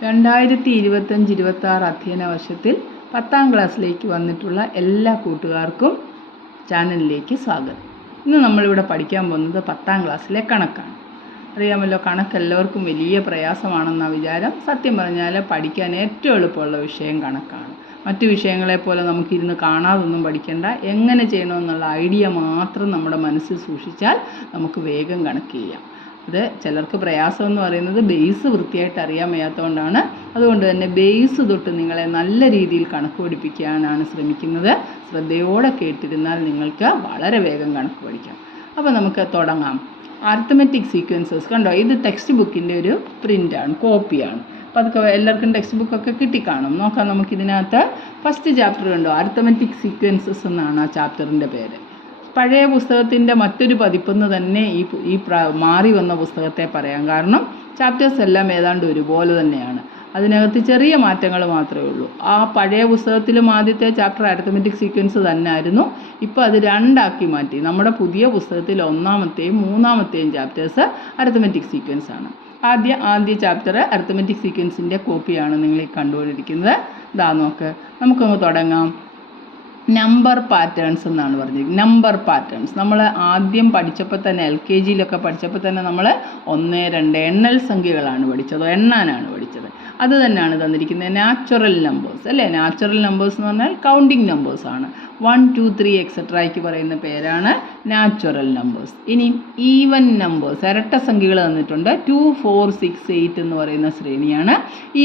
2025-26 അധ്യയന വർഷത്തിൽ 10ാം ക്ലാസ്സിലേക്ക് വന്നിട്ടുള്ള എല്ലാ കൂട്ടുകാർക്കും ചാനലിലേക്ക് സ്വാഗതം. ഇന്ന് നമ്മളിവിടെ പഠിക്കാൻ പോകുന്നത് 10ാം ക്ലാസ്സിലെ കണക്കാണ്. അറിയാമല്ലോ, കണക്ക് എല്ലാവർക്കും വലിയ പ്രയാസമാണെന്ന വിചാരം. സത്യം പറഞ്ഞാൽ പഠിക്കാൻ ഏറ്റവും എളുപ്പമുള്ള വിഷയം കണക്കാണ്. മറ്റു വിഷയങ്ങളെപ്പോലെ നമുക്കിരുന്ന് കാണാതൊന്നും പഠിക്കേണ്ട. എങ്ങനെ ചെയ്യണമെന്നുള്ള ഐഡിയ മാത്രം നമ്മുടെ മനസ്സിൽ സൂക്ഷിച്ചാൽ നമുക്ക് വേഗം കണക്ക് ചെയ്യാം. അത് ചിലർക്ക് പ്രയാസം എന്ന് പറയുന്നത് ബേസ് വൃത്തിയായിട്ട് അറിയാൻ വയ്യാത്തതുകൊണ്ടാണ്. അതുകൊണ്ട് തന്നെ ബേസ് തൊട്ട് നിങ്ങളെ നല്ല രീതിയിൽ കണക്ക് പഠിപ്പിക്കാനാണ് ശ്രമിക്കുന്നത്. ശ്രദ്ധയോടെ കേട്ടിരുന്നാൽ നിങ്ങൾക്ക് വളരെ വേഗം കണക്ക് പഠിക്കാം. അപ്പോൾ നമുക്ക് തുടങ്ങാം. അരിത്മെറ്റിക് സീക്വൻസസ് കണ്ടോ, ഇത് ടെക്സ്റ്റ് ബുക്കിൻ്റെ ഒരു പ്രിൻ്റാണ്, കോപ്പിയാണ്. അപ്പോൾ അതൊക്കെ എല്ലാവർക്കും ടെക്സ്റ്റ് ബുക്കൊക്കെ കിട്ടിക്കാണും. നോക്കാം നമുക്കിതിനകത്ത് ഫസ്റ്റ് ചാപ്റ്റർ കണ്ടോ, അരിത്മെറ്റിക് സീക്വൻസസ് എന്നാണ് ആ ചാപ്റ്ററിൻ്റെ പേര്. പഴയ പുസ്തകത്തിൻ്റെ മറ്റൊരു പതിപ്പെന്ന് തന്നെ ഈ മാറി വന്ന പുസ്തകത്തെ പറയാം. കാരണം ചാപ്റ്റേഴ്സ് എല്ലാം ഏതാണ്ട് ഒരുപോലെ തന്നെയാണ്. അതിനകത്ത് ചെറിയ മാറ്റങ്ങൾ മാത്രമേ ഉള്ളൂ. ആ പഴയ പുസ്തകത്തിലും ആദ്യത്തെ ചാപ്റ്റർ അരിത്മെറ്റിക് സീക്വൻസ് തന്നെ ആയിരുന്നു. ഇപ്പോൾ അത് രണ്ടാക്കി മാറ്റി. നമ്മുടെ പുതിയ പുസ്തകത്തിൽ 1ാമത്തെയും 3ാമത്തെയും ചാപ്റ്റേഴ്സ് അരിത്മെറ്റിക് സീക്വൻസ് ആണ്. ആദ്യ ചാപ്റ്റർ അരിത്മെറ്റിക് സീക്വൻസിൻ്റെ കോപ്പിയാണ് നിങ്ങൾ ഈ കണ്ടുകൊണ്ടിരിക്കുന്നത്. ഇതാ നോക്ക്, നമുക്കങ്ങ് തുടങ്ങാം. നമ്പർ പാറ്റേൺസ് എന്നാണ് പറഞ്ഞിരിക്കുന്നത്. നമ്പർ പാറ്റേൺസ് നമ്മൾ ആദ്യം പഠിച്ചപ്പോൾ തന്നെ LKGയിലൊക്കെ പഠിച്ചപ്പോൾ തന്നെ നമ്മൾ 1, 2 എണ്ണൽ സംഖ്യകളാണ് പഠിച്ചത്, എണ്ണാനാണ് പഠിച്ചത്. അത് തന്നെയാണ് തന്നിരിക്കുന്നത് നാച്ചുറൽ നമ്പേഴ്സ് അല്ലേ. നാച്ചുറൽ നമ്പേഴ്സ് എന്ന് പറഞ്ഞാൽ കൗണ്ടിങ് നമ്പേഴ്സാണ്. 1, 2, 3 എക്സെട്രയ്ക്ക് പറയുന്ന പേരാണ് നാച്ചുറൽ നമ്പേഴ്സ്. ഇനി ഈവൻ നമ്പേഴ്സ്, ഇരട്ട സംഖ്യകൾ തന്നിട്ടുണ്ട്. 2, 4, 6, 8 എന്ന് പറയുന്ന ശ്രേണിയാണ്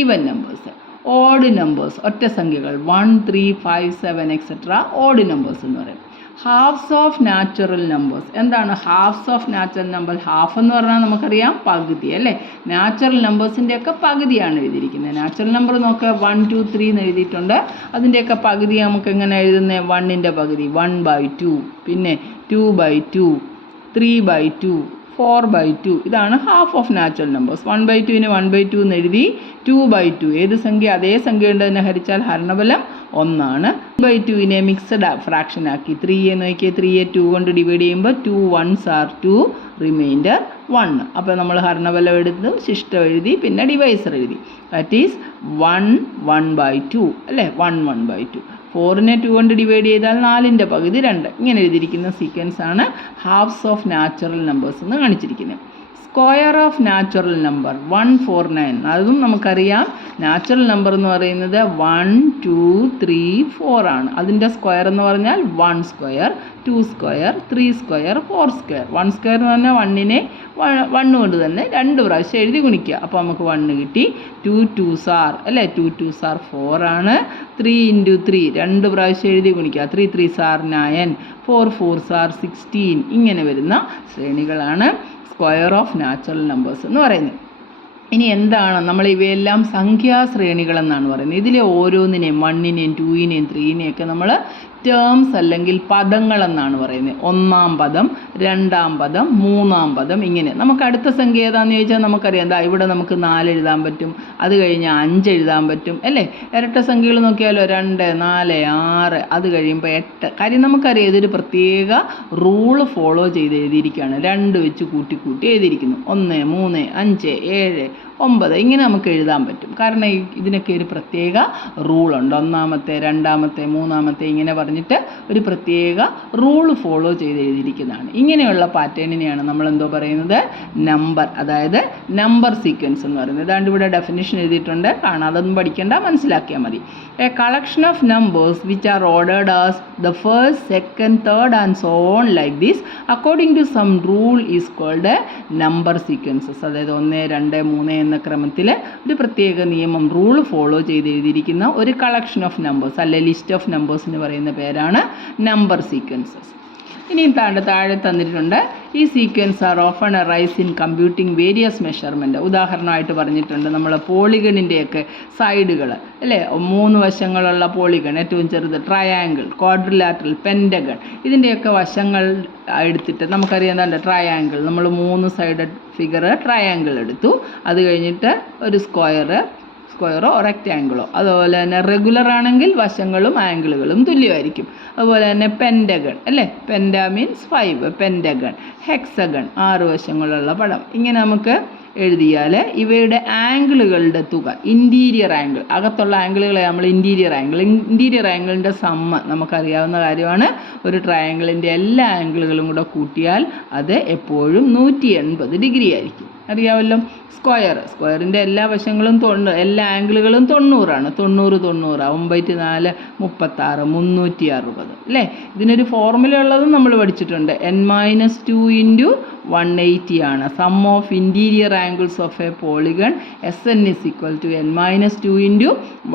ഈവൻ നമ്പേഴ്സ്. ഓഡ് നമ്പേഴ്സ്, ഒറ്റ സംഖ്യകൾ 1, 3, 5, 7 എക്സെട്ര ഓഡ് നമ്പേഴ്സ് എന്ന് പറയും. Halves of natural numbers. എന്താണ് halves of natural number? Half എന്ന് പറഞ്ഞാൽ നമുക്കറിയാം പകുതി അല്ലേ. നാച്ചുറൽ നമ്പേഴ്സിൻ്റെയൊക്കെ പകുതിയാണ് എഴുതിയിരിക്കുന്നത്. നാച്ചുറൽ നമ്പർ നോക്കുക, 1, 2, 3 എന്ന് എഴുതിയിട്ടുണ്ട്. അതിൻ്റെയൊക്കെ പകുതി നമുക്ക് എങ്ങനെ എഴുതുന്നത്? 1ൻ്റെ പകുതി 1/2, പിന്നെ 2/2, 3/2, 4/2. ഇതാണ് ഹാഫ് ഓഫ് നാച്ചുറൽ നമ്പേഴ്സ്. 1/2നെ 1/2 എന്ന് എഴുതി. 2/2 ഏത് സംഖ്യ? അതേ സംഖ്യ കൊണ്ട് തന്നെ ഹരിച്ചാൽ ഹരണബലം 1 2/2നെ മിക്സഡ് ഫ്രാക്ഷൻ ആക്കി 3 നോക്കിയാൽ 3യെ 2 കൊണ്ട് ഡിവൈഡ് ചെയ്യുമ്പോൾ 2 1s are 2, റിമൈൻഡർ 1. അപ്പോൾ നമ്മൾ ഹരണബലം എടുത്ത് ശിഷ്ടം എഴുതി, പിന്നെ ഡിവൈസർ എഴുതി. ദാറ്റ് ഈസ് 1 1/2 അല്ലേ. 1 1/2. 4നെ 2 കൊണ്ട് ഡിവൈഡ് ചെയ്താൽ 4ൻ്റെ പകുതി 2. ഇങ്ങനെ എഴുതിയിരിക്കുന്ന സീക്വൻസ് ആണ് ഹാഫ്സ് ഓഫ് നാച്ചുറൽ നമ്പേഴ്സ് എന്ന് കാണിച്ചിരിക്കുന്നത്. Square of natural number 149. അതും നമുക്കറിയാം. നാച്ചുറൽ നമ്പർ എന്ന് പറയുന്നത് 1, 2, 3, 4 ആണ്. അതിൻ്റെ സ്ക്വയർ എന്ന് പറഞ്ഞാൽ 1 square, 2 square, 3 square, 4 square. 1 square എന്ന് പറഞ്ഞാൽ 1നെ 1 കൊണ്ട് തന്നെ 2 പ്രാവശ്യം എഴുതി ഗുണിക്കുക. അപ്പോൾ നമുക്ക് 1 കിട്ടി. 2 2s are അല്ലേ, 2 2s are 4 ആണ്. 3 × 3 2 പ്രാവശ്യം എഴുതി ഗുണിക്കുക. 3 3s are 9, 4 4s are 16. ഇങ്ങനെ വരുന്ന ശ്രേണികളാണ് സ്ക്വയർ ഓഫ് നാച്ചുറൽ നമ്പേഴ്സ് എന്ന് പറയുന്നത്. ഇനി എന്താണ് നമ്മൾ ഇവയെല്ലാം സംഖ്യാശ്രേണികളെന്നാണ് പറയുന്നത്. ഇതിലെ ഓരോന്നിനെയും 1നെയും 2നെയും 3നെയൊക്കെ നമ്മൾ ടേംസ് അല്ലെങ്കിൽ പദങ്ങളെന്നാണ് പറയുന്നത്. 1ാം പദം, 2ാം പദം, 3ാം പദം, ഇങ്ങനെ. നമുക്ക് അടുത്ത സംഖ്യ ഏതാണെന്ന് ചോദിച്ചാൽ നമുക്കറിയാം. എന്താ ഇവിടെ നമുക്ക് 4 എഴുതാൻ പറ്റും, അത് കഴിഞ്ഞ് 5 എഴുതാൻ പറ്റും അല്ലേ. ഇരട്ട സംഖ്യകൾ നോക്കിയാലോ, 2, 4, 6, അത് കഴിയുമ്പോൾ 8. കാര്യം നമുക്കറിയാം ഇതൊരു പ്രത്യേക റൂള് ഫോളോ ചെയ്ത് എഴുതിയിരിക്കുകയാണ്. 2 വെച്ച് കൂട്ടി എഴുതിയിരിക്കുന്നു. 1, 3, 5, 7, 9 ഇങ്ങനെ നമുക്ക് എഴുതാൻ പറ്റും. കാരണം ഇതിനൊക്കെ ഒരു പ്രത്യേക റൂളുണ്ട്. 1ാമത്തെ, 2ാമത്തെ, 3ാമത്തെ ഇങ്ങനെ പറഞ്ഞിട്ട് ഒരു പ്രത്യേക റൂള് ഫോളോ ചെയ്ത് എഴുതിയിരിക്കുന്നതാണ്. ഇങ്ങനെയുള്ള പാറ്റേണിനെയാണ് നമ്മൾ എന്തോ പറയുന്നത്? നമ്പർ, അതായത് നമ്പർ സീക്വൻസ് എന്ന് പറയുന്നത്. ഏതാണ്ട് ഇവിടെ ഡെഫിനിഷൻ എഴുതിയിട്ടുണ്ട്, കാണാതൊന്നും പഠിക്കേണ്ട, മനസ്സിലാക്കിയാൽ മതി. A collection of numbers which are ordered as the first, second, third and so on like this according to some rule is called number sequences. അതായത് 1, 2, 3 എന്ന ക്രമത്തിൽ ഒരു പ്രത്യേക നിയമം, റൂൾ ഫോളോ ചെയ്ത് എഴുതിയിരിക്കുന്ന ഒരു കളക്ഷൻ ഓഫ് നമ്പേഴ്സ് അല്ലെ ലിസ്റ്റ് ഓഫ് നമ്പേഴ്സ് എന്ന് പറയുന്ന പേരാണ് നമ്പർ സീക്വൻസസ്. ഇനിയും താഴെ തന്നിട്ടുണ്ട്. ഈ sequence are often arise in computing various measurement. ഉദാഹരണമായിട്ട് പറഞ്ഞിട്ടുണ്ട് നമ്മൾ പോളിഗണിൻ്റെയൊക്കെ സൈഡുകൾ അല്ലേ, 3 വശങ്ങളുള്ള പോളിഗൺ, ഏറ്റവും ചെറുത് ട്രയാങ്കിൾ, ക്വാഡ്രിലാറ്ററൽ, പെൻറ്റഗൺ, ഇതിൻ്റെയൊക്കെ വശങ്ങൾ എടുത്തിട്ട് നമുക്കറിയാം എന്താണ് ട്രയാങ്കിൾ. നമ്മൾ 3 സൈഡഡ് ഫിഗർ ട്രയാങ്കിൾ എടുത്തു. അത് കഴിഞ്ഞിട്ട് ഒരു സ്ക്വയറോ റെക്റ്റാങ്കിളോ. അതുപോലെ തന്നെ റെഗുലർ ആണെങ്കിൽ വശങ്ങളും ആംഗിളുകളും തുല്യമായിരിക്കും. അതുപോലെ തന്നെ പെൻറ്റഗൺ അല്ലേ, പെൻറ്റ മീൻസ് 5, പെൻറ്റഗൺ, ഹെക്സഗൺ 6 വശങ്ങളുള്ള പടം. ഇങ്ങനെ നമുക്ക് എഴുതിയാൽ ഇവയുടെ ആംഗിളുകളുടെ തുക, ഇൻറ്റീരിയർ ആംഗിൾ, അകത്തുള്ള ആംഗിളുകളെ നമ്മൾ ഇൻറ്റീരിയർ ആംഗിളിൻ്റെ സമ്മ് നമുക്കറിയാവുന്ന കാര്യമാണ്. ഒരു ട്രയാങ്കിളിൻ്റെ എല്ലാ ആംഗിളുകളും കൂടെ കൂട്ടിയാൽ അത് എപ്പോഴും 180 ഡിഗ്രി ആയിരിക്കും. അറിയാമല്ലോ. സ്ക്വയറിൻ്റെ എല്ലാ വശങ്ങളും എല്ലാ ആംഗിളുകളും 90ആണ്. 90 9 4 36 360 അല്ലേ. ഇതിനൊരു ഫോർമുല ഉള്ളതും നമ്മൾ പഠിച്ചിട്ടുണ്ട്. n-2 × 180 ആണ്. Sum of interior angles of a polygon SN = n-2 ×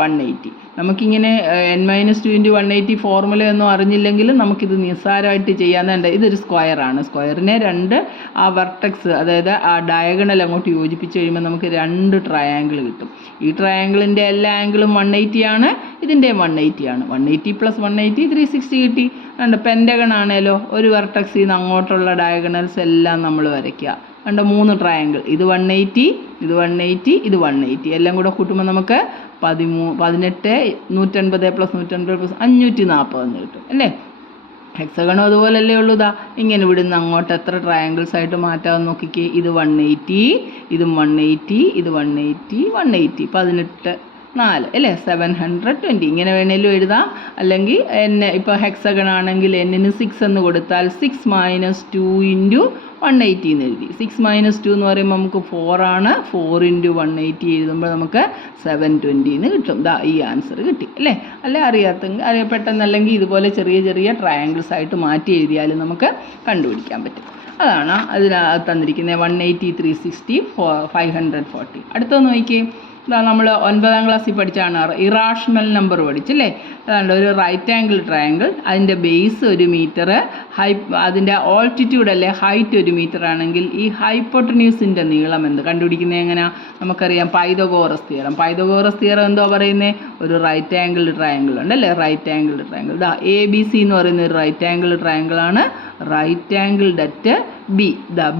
180. നമുക്കിങ്ങനെ n-2 × 180 ഫോർമുല ഒന്നും അറിഞ്ഞില്ലെങ്കിലും നമുക്കിത് നിസ്സാരമായിട്ട് ചെയ്യാന്നുണ്ട്. ഇതൊരു സ്ക്വയറാണ്. സ്ക്വയറിനെ രണ്ട് ആ വെർട്ടെക്സ്, അതായത് ആ ഡയഗണൽ അങ്ങോട്ട് യോജിപ്പിച്ച് കഴിയുമ്പോൾ നമുക്ക് 2 ട്രയാങ്കിൾ കിട്ടും. ഈ ട്രയാങ്കിളിൻ്റെ എല്ലാ ആംഗിളും 180 ആണ്, ഇതിൻ്റെ 180 ആണ്. 180 + 180 360 കിട്ടി. കണ്ട് പെൻറ്റഗൺ ആണേലോ, ഒരു വെർട്ടെക്സിൽ നിന്ന് അങ്ങോട്ടുള്ള ഡയഗണൽസ് എല്ലാം നമ്മൾ വരയ്ക്കുക. കണ്ട 3 ട്രയാങ്കിൾ, ഇത് 180, ഇത് 180, ഇത് 180 എല്ലാം കൂടെ കൂട്ടുമ്പോൾ നമുക്ക് 18 180 + 180 + 540 എന്ന് കിട്ടും അല്ലേ. ഹെക്സഗണും അതുപോലല്ലേ ഉള്ളൂ. ഇങ്ങനെ ഇവിടുന്ന് അങ്ങോട്ട് എത്ര ട്രയാങ്കിൾസ് ആയിട്ട് മാറ്റാമെന്ന് നോക്കിക്കേ. ഇത് 180, ഇതും 180, ഇത് 180 180 18 4 അല്ലേ, 720. ഇങ്ങനെ വേണേലും എഴുതാം. അല്ലെങ്കിൽ ഇപ്പോൾ ഹെക്സഗൺ ആണെങ്കിൽ n-ന് 6 എന്ന് കൊടുത്താൽ 6 - 2 × 180 എന്ന് എഴുതി. 6 - 2 എന്ന് പറയുമ്പോൾ നമുക്ക് 4 ആണ്. 4 × 180 എഴുതുമ്പോൾ നമുക്ക് 720 എന്ന് കിട്ടും. ഈ ആൻസർ കിട്ടി അല്ലേ. അല്ലെ പെട്ടെന്നല്ലെങ്കിൽ ഇതുപോലെ ചെറിയ ചെറിയ ട്രയാങ്കിൾസ് ആയിട്ട് മാറ്റി എഴുതിയാലും നമുക്ക് കണ്ടുപിടിക്കാൻ പറ്റും. അതാണ് അതിനകത്ത് തന്നിരിക്കുന്നത്. 180 360 540. അടുത്തൊന്ന് നോക്കിയേ. നമ്മൾ 9ാം ക്ലാസ്സിൽ പഠിച്ചാണ് ഇറാഷണൽ നമ്പർ പഠിച്ചല്ലേ. അതാണ്ട് ഒരു റൈറ്റ് ആംഗിൾ ട്രയാങ്കിൾ, അതിൻ്റെ ബേസ് 1 മീറ്റർ, അതിൻ്റെ ഓൾട്ടിറ്റ്യൂഡ് അല്ലേ ഹൈറ്റ് 1 മീറ്റർ ആണെങ്കിൽ ഈ ഹൈപ്പോട്ടന്യൂസിൻ്റെ നീളം എന്ത് കണ്ടുപിടിക്കുന്നത് എങ്ങനെയാണ്? നമുക്കറിയാം പൈതഗോറസ് തിയറം എന്തോ പറയുന്നത്? ഒരു റൈറ്റ് ആംഗിൾ ട്രയാങ്കിൾ ഉണ്ടല്ലേ, റൈറ്റ് ആംഗിൾ ട്രയാങ്കിൾ. ABC എന്ന് പറയുന്ന ഒരു റൈറ്റ് ആംഗിൾ ട്രയാങ്കിൾ ആണ്. റൈറ്റ് ആംഗിൾഡ് അറ്റ് ബി,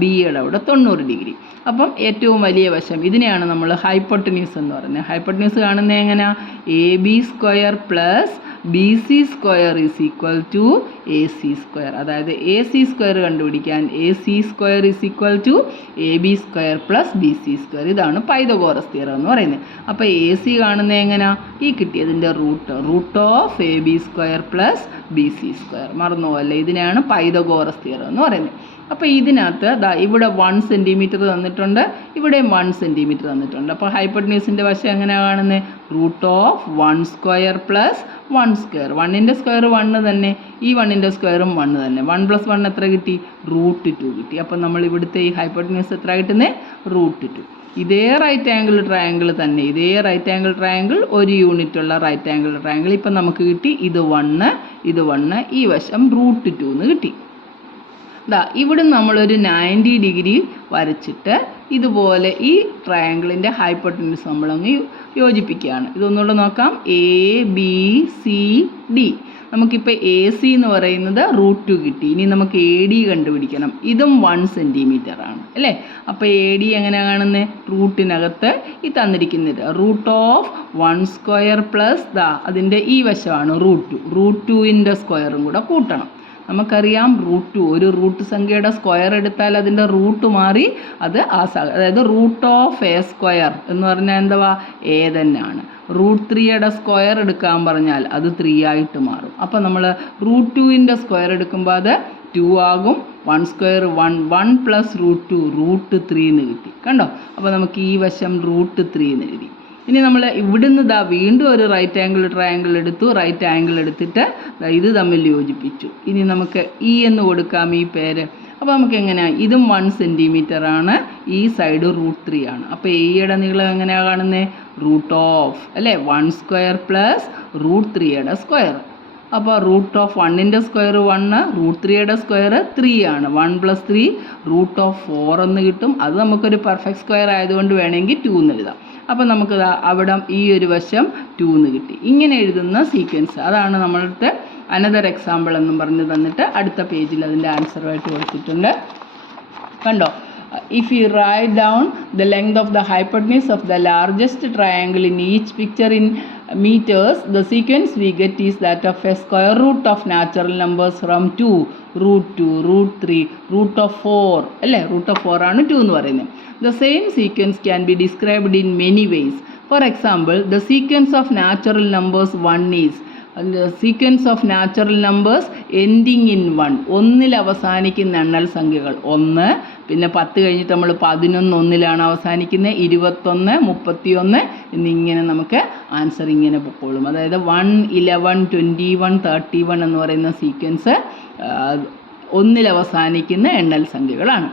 ബിയുടെ അവിടെ 90 ഡിഗ്രി. അപ്പം ഏറ്റവും വലിയ വശം ഇതിനെയാണ് നമ്മൾ ഹൈപ്പോട്ടന്യൂസ് എന്ന് പറയുന്നത്. ഹൈപ്പോട്ടന്യൂസ് കാണുന്നത് എങ്ങനെയാണ്? AB² + BC² = AC². അതായത് AC² കണ്ടുപിടിക്കാൻ AC² = AB² + BC². ഇതാണ് പൈതഗോറസ് തിയറം എന്ന് പറയുന്നത്. അപ്പോൾ AC കാണുന്നത് എങ്ങനെയാണ്? ഈ കിട്ടിയതിൻ്റെ റൂട്ട് ഓഫ് AB² + BC². മറന്നുപോകല്ലേ, ഇതിനെയാണ് പൈതഗോറസ് തിയറം എന്ന് പറയുന്നത്. അപ്പോൾ ഇതിനകത്ത് ഇവിടെ 1 സെൻറ്റിമീറ്റർ തന്നിട്ടുണ്ട്, ഇവിടെയും 1 സെൻറ്റിമീറ്റർ തന്നിട്ടുണ്ട്. അപ്പോൾ ഹൈപ്പോട്ടന്യൂസിൻ്റെ വശം എങ്ങനെയാണ് കാണുന്നത്? Root of 1² + 1². 1ൻ്റെ സ്ക്വയർ 1 തന്നെ, ഈ 1ൻ്റെ സ്ക്വയറും 1 തന്നെ. 1 + 1 എത്ര കിട്ടി? √2 കിട്ടി. അപ്പോൾ നമ്മൾ ഇവിടുത്തെ ഈ ഹൈപ്പോട്ടന്യൂസ് എത്ര കിട്ടുന്നത്? √2. ഇതേ റൈറ്റ് ആംഗിൾ ട്രയാങ്കിൾ തന്നെ, ഇതേ റൈറ്റ് ആംഗിൾ ട്രയാങ്കിൾ 1 യൂണിറ്റ് ഉള്ള റൈറ്റ് ആംഗിൾ ട്രയാങ്കിൾ ഇപ്പം നമുക്ക് കിട്ടി. ഇത് 1, ഇത് 1, ഈ വശം √2 എന്ന് കിട്ടി. ഇവിടെ നമ്മളൊരു 90 ഡിഗ്രി വരച്ചിട്ട് ഇതുപോലെ ഈ ട്രയാങ്കിളിൻ്റെ ഹൈപ്പോട്ടന്യൂസ് നമ്മളങ്ങ് യോജിപ്പിക്കുകയാണ്. ഇതൊന്നുകൂടെ നോക്കാം. ABCD. നമുക്കിപ്പോൾ AC എന്ന് പറയുന്നത് √2 കിട്ടി. ഇനി നമുക്ക് AD കണ്ടുപിടിക്കണം. ഇതും 1 സെൻറ്റിമീറ്റർ ആണ് അല്ലേ. അപ്പോൾ AD എങ്ങനെയാണ് കാണുന്നത്? റൂട്ടിനകത്ത് ഈ തന്നിരിക്കുന്നത് റൂട്ട് ഓഫ് 1² + അതിൻ്റെ ഈ വശമാണ് √2ൻ്റെ സ്ക്വയറും കൂടെ കൂട്ടണം. നമുക്കറിയാം √2, ഒരു റൂട്ട് സംഖ്യയുടെ സ്ക്വയർ എടുത്താൽ അതിൻ്റെ റൂട്ട് മാറി അത് അതായത് റൂട്ട് ഓഫ് A² എന്ന് പറഞ്ഞാൽ എന്തുവാ? A തന്നെയാണ്. √3യുടെ സ്ക്വയർ എടുക്കാൻ പറഞ്ഞാൽ അത് 3 ആയിട്ട് മാറും. അപ്പോൾ നമ്മൾ √2ൻ്റെ സ്ക്വയർ എടുക്കുമ്പോൾ അത് 2 ആകും. 1² 1 + √2 √3 എന്ന് കിട്ടി. കണ്ടോ? അപ്പോൾ നമുക്ക് ഈ വശം √3 എന്ന് എഴുതി. ഇനി നമ്മൾ ഇവിടുന്ന് വീണ്ടും ഒരു റൈറ്റ് ആംഗിൾ ട്രയാങ്കിൾ എടുത്തു. റൈറ്റ് ആംഗിൾ എടുത്തിട്ട് ഇത് തമ്മിൽ യോജിപ്പിച്ചു. ഇനി നമുക്ക് E എന്ന് കൊടുക്കാം ഈ പേര്. അപ്പോൾ നമുക്ക് എങ്ങനെയാണ്? ഇതും 1 സെൻറ്റിമീറ്റർ ആണ്, ഈ സൈഡ് √3 ആണ്. അപ്പോൾ Eയുടെ നീളം എങ്ങനെയാണ് കാണുന്നത്? റൂട്ട് ഓഫ് അല്ലേ 1² + √3യുടെ സ്ക്വയർ. അപ്പോൾ റൂട്ട് ഓഫ് 1ൻ്റെ സ്ക്വയർ 1, √3യുടെ സ്ക്വയർ 3 ആണ്. 1 + 3 √4 എന്ന് കിട്ടും. അത് നമുക്കൊരു പെർഫെക്റ്റ് സ്ക്വയർ ആയതുകൊണ്ട് വേണമെങ്കിൽ 2 എന്ന് എഴുതാം. അപ്പോൾ നമുക്ക് അവിടെ ഈ ഒരു വശം 2 എന്ന് കിട്ടി. ഇങ്ങനെ എഴുതുന്ന സീക്വൻസ് അതാണ് നമ്മളടുത്ത് അനദർ എക്സാമ്പിൾ എന്നും പറഞ്ഞ് തന്നിട്ട് അടുത്ത പേജിൽ അതിൻ്റെ ആൻസറുമായിട്ട് കൊടുത്തിട്ടുണ്ട്. കണ്ടോ? if we write down the length of the hypotenuse of the largest triangle in each picture in meters, the sequence we get is that of a square root of natural numbers from 2, root 2, root 3, root of 4 അല്ലേ, root of 4 ആണ് 2 എന്ന് പറയുന്നത്. The same sequence can be described in many ways. For example, the sequence of natural numbers 1 is sequence of natural numbers ending in 1, ഒന്നിൽ അവസാനിക്കുന്ന എണ്ണൽ സംഖ്യകൾ 1, പിന്നെ 10 കഴിഞ്ഞിട്ട് നമ്മൾ 11 ഒന്നിലാണ് അവസാനിക്കുന്നത്, 21, 31 എന്നിങ്ങനെ നമുക്ക് ആൻസർ ഇങ്ങനെ പൊക്കോളും. അതായത് 1, 11, 21, 31 എന്ന് പറയുന്ന സീക്വൻസ് ഒന്നിൽ അവസാനിക്കുന്ന എണ്ണൽ സംഖ്യകളാണ്.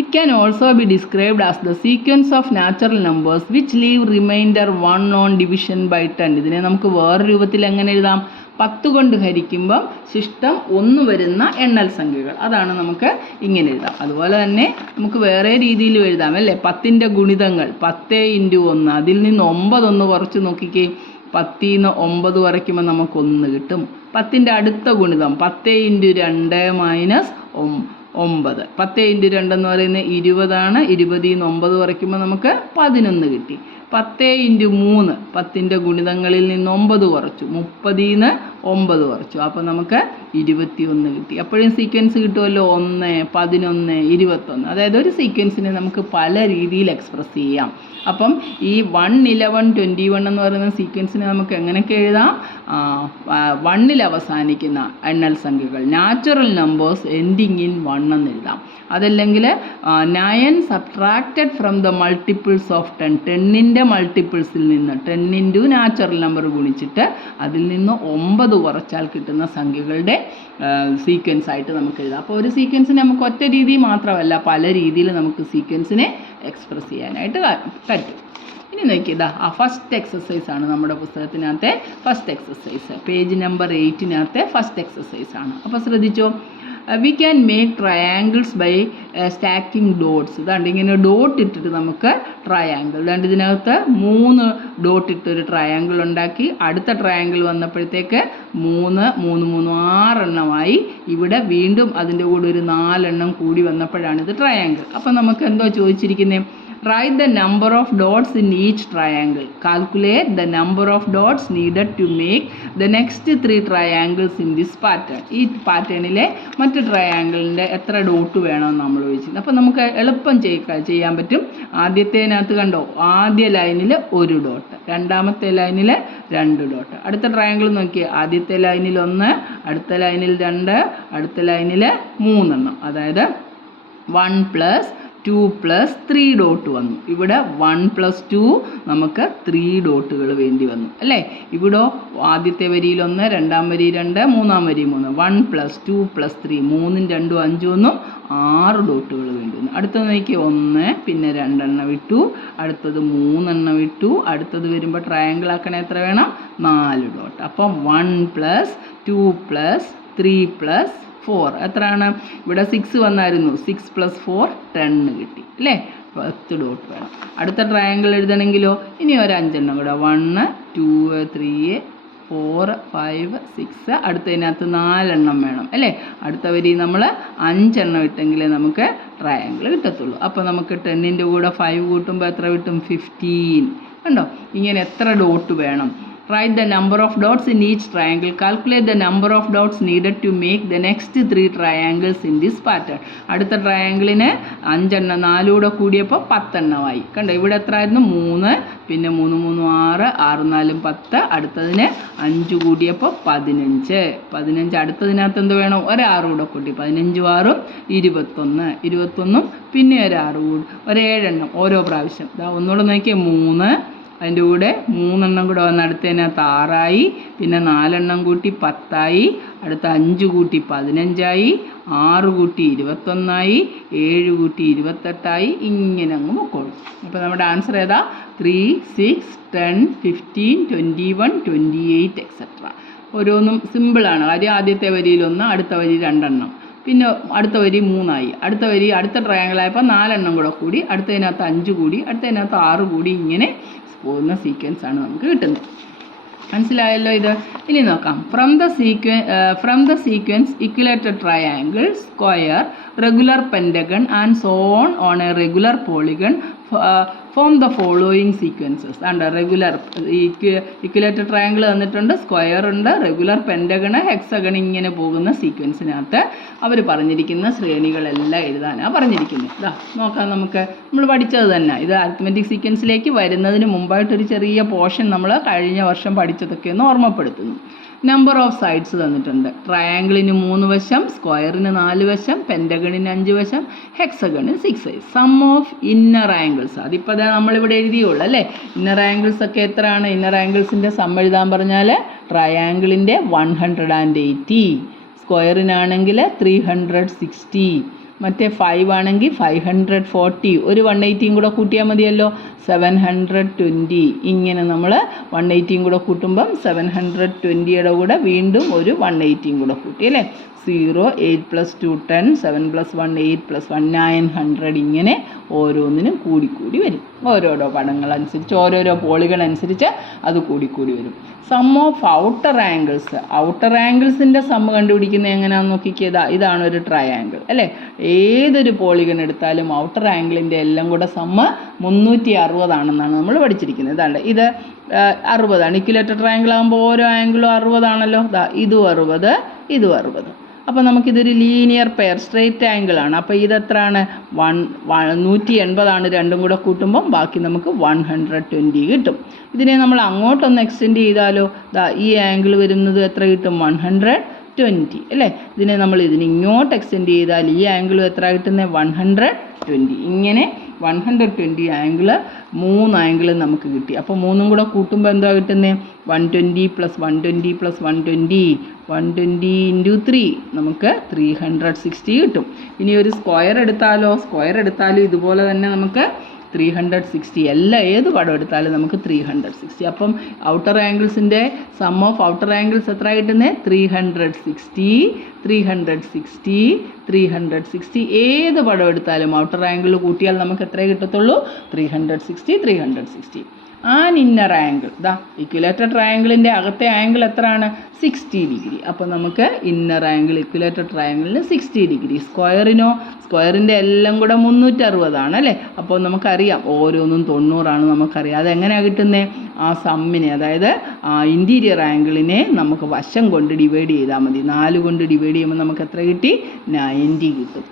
It can also be described as the sequence of natural numbers which leave remainder 1 on division by 10. ഇതിനെ നമുക്ക് വേറെ രൂപത്തിൽ എങ്ങനെ എഴുതാം? 10 കൊണ്ട് ഹരിക്കുമ്പം ശിഷ്ടം 1 വരുന്ന എണ്ണൽ സംഖ്യകൾ, അതാണ് നമുക്ക് ഇങ്ങനെ എഴുതാം. അതുപോലെ തന്നെ നമുക്ക് വേറെ രീതിയിൽ എഴുതാം അല്ലേ, 10ൻ്റെ ഗുണിതങ്ങൾ 10 × 1, അതിൽ നിന്ന് 9 ഒന്ന് കുറച്ച് നോക്കിക്കേ, 10 നിന്ന് 9 കുറയ്ക്കുമ്പോൾ നമുക്ക് 1 കിട്ടും. 10ൻ്റെ അടുത്ത ഗുണിതം 10 × 2 മൈനസ് 9, 10 × 2 എന്ന് പറയുന്നത് 20 ആണ്, 20 നിന്ന് 9 കുറയ്ക്കുമ്പോൾ നമുക്ക് 11 കിട്ടി. 10 × 3, 10ൻ്റെ ഗുണിതങ്ങളിൽ നിന്ന് 9 കുറച്ചു, 30 നിന്ന് 9 കുറച്ചു, അപ്പോൾ നമുക്ക് 21 കിട്ടി. അപ്പോഴും സീക്വൻസ് കിട്ടുമല്ലോ, 1, 11, 21. അതായത് ഒരു സീക്വൻസിനെ നമുക്ക് പല രീതിയിൽ എക്സ്പ്രസ് ചെയ്യാം. അപ്പം ഈ 1, 11, 21 എന്ന് പറയുന്ന സീക്വൻസിനെ നമുക്ക് എങ്ങനെയൊക്കെ എഴുതാം? 1ൽ അവസാനിക്കുന്ന എണ്ണൽ സംഖ്യകൾ, നാച്ചുറൽ നമ്പേഴ്സ് എൻഡിങ് ഇൻ 1 എന്ന് എഴുതാം. അതല്ലെങ്കിൽ 9 subtracted from the multiples of 10, 10ൻ്റെ മൾട്ടിപ്പിൾസിൽ നിന്ന് 10 × നാച്ചുറൽ നമ്പർ ഗുണിച്ചിട്ട് അതിൽ നിന്ന് 9 കുറച്ചാൽ കിട്ടുന്ന സംഖ്യകളുടെ സീക്വൻസ് ആയിട്ട് നമുക്ക് എഴുതാം. അപ്പോൾ ഒരു സീക്വൻസിനെ നമുക്ക് ഒറ്റ രീതി മാത്രമല്ല, പല രീതിയിൽ നമുക്ക് സീക്വൻസിനെ എക്സ്പ്രസ് ചെയ്യാനായിട്ട് പറ്റും. ഇനി നോക്കിയതാ ആ ഫസ്റ്റ് എക്സസൈസ് ആണ് നമ്മുടെ പുസ്തകത്തിനകത്തെ ഫസ്റ്റ് എക്സസൈസ്, പേജ് നമ്പർ 8-നകത്തെ ഫസ്റ്റ് എക്സസൈസ് ആണ്. അപ്പോൾ ശ്രദ്ധിച്ചോ, we can make triangles by stacking dots. ഇതാണ്ട് ഇങ്ങനെ ഡോട്ട് ഇട്ടിട്ട് നമുക്ക് ട്രയാങ്കിൾ, ഇതാണ്ട് ഇതിനകത്ത് 3 ഡോട്ട് ഇട്ടൊരു ട്രയാങ്കിൾ ഉണ്ടാക്കി. അടുത്ത ട്രയാങ്കിൾ വന്നപ്പോഴത്തേക്ക് 3, 3, 3, 6 എണ്ണമായി. ഇവിടെ വീണ്ടും അതിൻ്റെ കൂടെ ഒരു 4 എണ്ണം കൂടി വന്നപ്പോഴാണ് ഇത് ട്രയാങ്കിൾ. അപ്പം നമുക്ക് എന്തോ ചോദിച്ചിരിക്കുന്നത്? Write the number of dots in each triangle. Calculate the number of dots needed to make the next 3 triangles in this pattern. ഈ പാറ്റേണിലെ മറ്റ് ട്രയാങ്കിളിൻ്റെ എത്ര ഡോട്ട് വേണമെന്ന് നമ്മൾ ചോദിച്ചിരുന്നു. അപ്പോൾ നമുക്ക് എളുപ്പം ചെയ്യാൻ പറ്റും. ആദ്യത്തേനകത്ത് കണ്ടോ, ആദ്യ ലൈനിൽ 1 ഡോട്ട്, രണ്ടാമത്തെ ലൈനിൽ 2 ഡോട്ട്. അടുത്ത ട്രയാങ്കിൾ നോക്കിയേ, ആദ്യത്തെ ലൈനിൽ 1, അടുത്ത ലൈനിൽ 2, അടുത്ത ലൈനിൽ 3 എണ്ണം. അതായത് 1 + 2 + 3 ഡോട്ട് വന്നു. ഇവിടെ 1 + 2 നമുക്ക് 3 ഡോട്ടുകൾ വേണ്ടി വന്നു അല്ലേ. ഇവിടെ ആദ്യത്തെ വരിയിൽ 1, രണ്ടാം വരി 2, മൂന്നാം വരി 3. 1 + 2 + 3, 3, 2, 5 ഒന്നും 6 ഡോട്ടുകൾ വേണ്ടി വന്നു. അടുത്തത് നോക്കി 1, പിന്നെ 2 എണ്ണം വിട്ടു, അടുത്തത് 3 എണ്ണം വിട്ടു. അടുത്തത് വരുമ്പോൾ ട്രയാങ്കിൾ ആക്കണേ എത്ര വേണം? 4 ഡോട്ട്. അപ്പം 1 + 2 + 3 + 4 എത്രയാണ്? ഇവിടെ 6 വന്നായിരുന്നു, 6 + 4 10 കിട്ടി അല്ലേ. 10 ഡോട്ട് വേണം. അടുത്ത ട്രയാങ്കിൾ എഴുതണമെങ്കിലോ ഇനി ഒരു 5 എണ്ണം കൂടെ, 1, 2, 3, 4, 5, 6. അടുത്തതിനകത്ത് 4 എണ്ണം വേണം അല്ലേ. അടുത്ത വരി നമ്മൾ 5 എണ്ണം ഇട്ടെങ്കിലേ നമുക്ക് ട്രയാങ്കിൾ കിട്ടത്തുള്ളൂ. അപ്പോൾ നമുക്ക് 10ൻ്റെ കൂടെ 5 കൂട്ടുമ്പോൾ എത്ര കിട്ടും? 15. കണ്ടോ, ഇങ്ങനെ എത്ര ഡോട്ട് വേണം? Write the number of dots in each triangle. Calculate the number of dots needed to make the next 3 triangles in this pattern. അടുത്ത ട്രയാങ്കിളിന് 5 എണ്ണം, 4 കൂടെ കൂടിയപ്പോൾ 10 എണ്ണമായി. കണ്ടോ, ഇവിടെ എത്ര ആയിരുന്നു? 3, പിന്നെ 3, 3, 6, 6, 4, 10. അടുത്തതിന് 5 കൂടിയപ്പോൾ 15. 15 അടുത്തതിനകത്ത് എന്ത് വേണം? ഒരു 6 കൂടെ കൂട്ടി. 15, 6, 21. 21 പിന്നെ ഒരു 6 കൂടി, ഒരു 7 എണ്ണം ഓരോ പ്രാവശ്യം. ഇതാ ഒന്നുകൂടെ നോക്കിയാൽ 3, അതിൻ്റെ കൂടെ 3 എണ്ണം കൂടെ വന്ന് അടുത്തതിനകത്ത് 6ആയി, പിന്നെ 4 എണ്ണം കൂട്ടി 10ആയി, അടുത്ത 5 കൂട്ടി 15ആയി, 6 കൂട്ടി 21ആയി, 7 കൂട്ടി 28ആയി. ഇങ്ങനെ അങ്ങ് പൊക്കോളും. അപ്പോൾ നമ്മുടെ ആൻസർ ഏതാ? 3, 6, 10, 15, 21, 28 എക്സെട്ര. ഓരോന്നും സിമ്പിളാണ്. കാര്യം ആദ്യത്തെ വരിയിൽ 1, അടുത്ത വരി 2 എണ്ണം, പിന്നെ അടുത്ത വരി 3ആയി, അടുത്ത വരി അടുത്ത ട്രയാങ്കിളായപ്പോൾ 4 എണ്ണം കൂടെ കൂടി, അടുത്തതിനകത്ത് 5 കൂടി, അടുത്തതിനകത്ത് 6 കൂടി, ഇങ്ങനെ പോകുന്ന സീക്വൻസാണ് നമുക്ക് കിട്ടുന്നത്. മനസ്സിലായല്ലോ ഇത്. ഇനി നോക്കാം. From the sequence equilateral triangle, square, regular pentagon and so on a regular polygon form the following sequences. ഉണ്ട്, റെഗുലർ ഇക്വലേറ്റഡ് ട്രയാങ്കിൾ തന്നിട്ടുണ്ട്, സ്ക്വയർ ഉണ്ട്, റെഗുലർ പെൻറ്റഗൺ, ഹെക്സഗൺ, ഇങ്ങനെ പോകുന്ന സീക്വൻസിനകത്ത് അവർ പറഞ്ഞിരിക്കുന്ന ശ്രേണികളെല്ലാം എഴുതാനാണ് പറഞ്ഞിരിക്കുന്നത്. ഇതാ നോക്കാം, നമുക്ക് നമ്മൾ പഠിച്ചത് തന്നെ. ഇത് അരിത്മെറ്റിക് സീക്വൻസിലേക്ക് വരുന്നതിന് മുമ്പായിട്ടൊരു ചെറിയ പോർഷൻ നമ്മൾ കഴിഞ്ഞ വർഷം പഠിച്ചതൊക്കെ ഒന്ന് ഓർമ്മപ്പെടുത്തുന്നു. നമ്പർ ഓഫ് സൈഡ്സ് തന്നിട്ടുണ്ട്. ട്രയാങ്കിളിന് 3 വശം, സ്ക്വയറിന് 4 വശം, പെൻറ്റഗണിന് 5 വശം, ഹെക്സഗണിന് 6. സം ഓഫ് ഇന്നർ ആംഗിൾസ്, അതിപ്പോൾ നമ്മളിവിടെ എഴുതിയുള്ളൂ അല്ലേ. ഇന്നർ ആംഗിൾസ് ഒക്കെ എത്രയാണ്? ഇന്നർ ആംഗിൾസിൻ്റെ സം എഴുതാൻ പറഞ്ഞാൽ ട്രയാങ്കിളിൻ്റെ 180, സ്ക്വയറിനാണെങ്കിൽ 360, മറ്റേ 5 ആണെങ്കിൽ 540, ഒരു 180യും കൂടെ കൂട്ടിയാൽ മതിയല്ലോ, 720. ഇങ്ങനെ നമ്മൾ 180യും കൂടെ കൂട്ടുമ്പം 720യുടെ കൂടെ വീണ്ടും ഒരു 180യും കൂടെ കൂട്ടി അല്ലേ. 0, 8 + 2 10, 7 + 1 8 + 1 900. ഇങ്ങനെ ഓരോന്നിനും കൂടിക്കൂടി വരും. ഓരോരോ പടങ്ങളനുസരിച്ച്, ഓരോരോ പോളികൾ അനുസരിച്ച് അത് കൂടിക്കൂടി വരും. Sum of outer angles, outer ആംഗിൾസിൻ്റെ സമ്മ് കണ്ടുപിടിക്കുന്നത് എങ്ങനെയാണെന്ന് നോക്കിക്കിയതാ. ഇതാണ് ഒരു ട്രയാങ്കിൾ അല്ലേ. ഏതൊരു പോളിഗൺ എടുത്താലും ഔട്ടർ ആംഗിളിൻ്റെ എല്ലാം കൂടെ സമ്മ് 360 ആണെന്നാണ് നമ്മൾ പഠിച്ചിരിക്കുന്നത്. ഇതാണ് ഇത് 60. ഇക്വലേറ്റഡ് ട്രയാങ്കിൾ ആകുമ്പോൾ ഓരോ ആംഗിളും 60 ആണല്ലോ. ഇതും 60, ഇതും 60. അപ്പോൾ നമുക്കിതൊരു ലീനിയർ പെയർ, സ്ട്രെയിറ്റ് ആംഗിൾ ആണ്. അപ്പോൾ ഇതെത്രയാണ്? 180 ആണ്. രണ്ടും കൂടെ കൂട്ടുമ്പം ബാക്കി നമുക്ക് 120 കിട്ടും. ഇതിനെ നമ്മൾ അങ്ങോട്ടൊന്ന് എക്സ്റ്റെൻഡ് ചെയ്താലോ, ഈ ആംഗിൾ വരുന്നത് എത്ര കിട്ടും? 120 അല്ലേ. ഇതിനെ നമ്മൾ ഇങ്ങോട്ട് എക്സ്റ്റെൻഡ് ചെയ്താൽ ഈ ആംഗിൾ എത്ര കിട്ടുന്നത്? 120. ഇങ്ങനെ 120 ആംഗിൾ, 3 ആംഗിൾ നമുക്ക് കിട്ടി. അപ്പോൾ 3ഉം കൂടെ കൂട്ടുമ്പോൾ എന്താ കിട്ടുന്നത്? 120 + 120 + 120, 120 × 3 നമുക്ക് 360 കിട്ടും. ഇനി ഒരു സ്ക്വയർ എടുത്താലോ, സ്ക്വയർ എടുത്താലും ഇതുപോലെ തന്നെ നമുക്ക് 360. ഏത് പടം എടുത്താലും നമുക്ക് 360. അപ്പം ഔട്ടർ ആംഗിൾസിൻ്റെ സം ഓഫ് ഔട്ടർ ആംഗിൾസ് എത്ര കിട്ടുന്നത്? 360, 360, 360. ഏത് പടം എടുത്താലും ഔട്ടർ ആംഗിൾ കൂട്ടിയാൽ നമുക്ക് എത്ര കിട്ടത്തുള്ളൂ? 360, 360. ഇന്നർ ആംഗിൾ, ഇക്വലേറ്റഡ് ട്രയാങ്കിളിൻ്റെ അകത്തെ ആംഗിൾ എത്രയാണ്? 60 ഡിഗ്രി. അപ്പോൾ നമുക്ക് ഇന്നർ ആംഗിൾ ഇക്വലേറ്റഡ് ട്രയാങ്കിളിന് 60 ഡിഗ്രി. സ്ക്വയറിനോ? സ്ക്വയറിൻ്റെ എല്ലാം കൂടെ 360 ആണ് അല്ലേ. അപ്പോൾ നമുക്കറിയാം ഓരോന്നും 90 ആണ് നമുക്കറിയാം. അതെങ്ങനെയാണ് കിട്ടുന്നത്? ആ സമ്മിനെ, അതായത് ഇൻറ്റീരിയർ ആംഗിളിനെ നമുക്ക് വശം കൊണ്ട് ഡിവൈഡ് ചെയ്താൽ മതി. 4 കൊണ്ട് ഡിവൈഡ് ചെയ്യുമ്പോൾ നമുക്ക് എത്ര കിട്ടി? 90 കിട്ടും.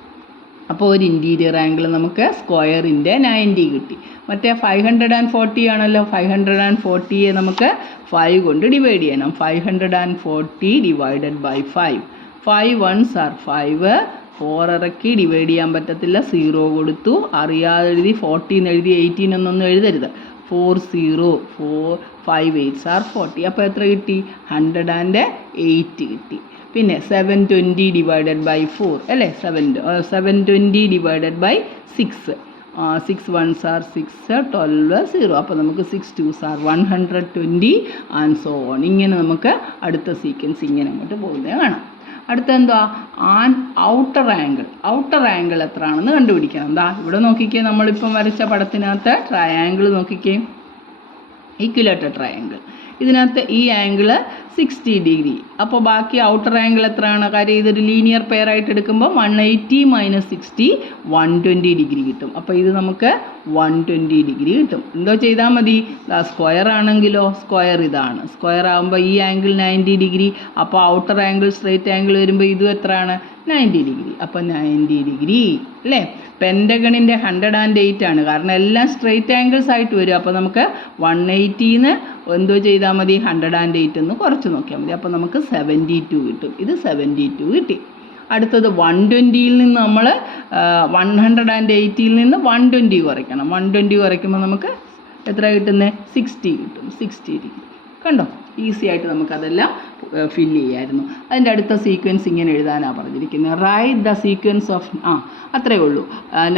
അപ്പോൾ ഒരു ഇൻറ്റീരിയർ ആംഗിൾ നമുക്ക് സ്ക്വയറിൻ്റെ 90 കിട്ടി. മറ്റേ 540 ആണല്ലോ. 540യെ നമുക്ക് 5 കൊണ്ട് ഡിവൈഡ് ചെയ്യണം. 540 ഡിവൈഡഡ് ബൈ 5. 5 ones are 5. 4 ഇറക്കി ഡിവൈഡ് ചെയ്യാൻ പറ്റത്തില്ല, 0 കൊടുത്തു. അറിയാതെ എഴുതി 40 എന്ന് എഴുതി 18 എന്നൊന്നും എഴുതരുത്. 4 0 4 5 8s are 40. അപ്പോൾ എത്ര കിട്ടി? 108 കിട്ടി. പിന്നെ 720 ഡിവൈഡഡ് ബൈ 4 അല്ലേ. 720 ഡിവൈഡഡ് ബൈ 6. 6 ones are 6, 12 0. അപ്പോൾ നമുക്ക് 6 2s are 120 and so on. ഇങ്ങനെ നമുക്ക് അടുത്ത സീക്വൻസ് ഇങ്ങനെ അങ്ങോട്ട് പോകുന്നത് കാണാം. അടുത്ത എന്താ? Outer angle. ഔട്ടർ ആംഗിൾ എത്രയാണെന്ന് കണ്ടുപിടിക്കണം. ഇവിടെ നോക്കിക്കേ, നമ്മളിപ്പം വരച്ച പടത്തിനകത്ത് ട്രയാങ്കിൾ നോക്കിക്കേ, ഇക്വലേറ്റഡ് ട്രയാങ്കിൾ. ഇതിനകത്ത് ഈ ആംഗിൾ 60 ഡിഗ്രി. അപ്പോൾ ബാക്കി ഔട്ടർ ആംഗിൾ എത്രയാണ്? കാര്യം ഇതൊരു ലീനിയർ പെയർ ആയിട്ട് എടുക്കുമ്പോൾ 180 - 60 120 ഡിഗ്രി കിട്ടും. അപ്പോൾ ഇത് നമുക്ക് 120 ഡിഗ്രി കിട്ടും. എന്തോ ചെയ്താൽ മതി? സ്ക്വയർ ആണെങ്കിലോ, സ്ക്വയർ ഇതാണ്. സ്ക്വയർ ആകുമ്പോൾ ഈ ആംഗിൾ 90 ഡിഗ്രി. അപ്പോൾ ഔട്ടർ ആംഗിൾ സ്ട്രെയിറ്റ് ആംഗിൾ വരുമ്പോൾ ഇതും എത്രയാണ്? 90 ഡിഗ്രി. അപ്പോൾ 90 ഡിഗ്രി അല്ലേ. പെൻറ്റഗണിൻ്റെ 108 ആണ്, കാരണം എല്ലാം സ്ട്രെയിറ്റ് ആംഗിൾസ് ആയിട്ട് വരും. അപ്പോൾ നമുക്ക് 180ന്ന് എന്തോ ചെയ്താൽ മതി? 108 എന്ന് കുറച്ച് നോക്കിയാൽ മതി. അപ്പോൾ നമുക്ക് 72 കിട്ടും. ഇത് 72 കിട്ടി. അടുത്തത് 120യിൽ നിന്ന് നമ്മൾ 180യിൽ നിന്ന് 120 കുറയ്ക്കണം. 120 കുറയ്ക്കുമ്പോൾ നമുക്ക് എത്ര കിട്ടുന്നത്? 60 കിട്ടും. 60 ഡിഗ്രി. കണ്ടോ? ഈസി ആയിട്ട് നമുക്കതെല്ലാം ഫില്ല് ചെയ്യാമായിരുന്നു. അതിൻ്റെ അടുത്ത സീക്വൻസ് ഇങ്ങനെ എഴുതാനാണ് പറഞ്ഞിരിക്കുന്നത്. റൈറ്റ് ദ സീക്വൻസ് ഓഫ് അത്രയേ ഉള്ളൂ.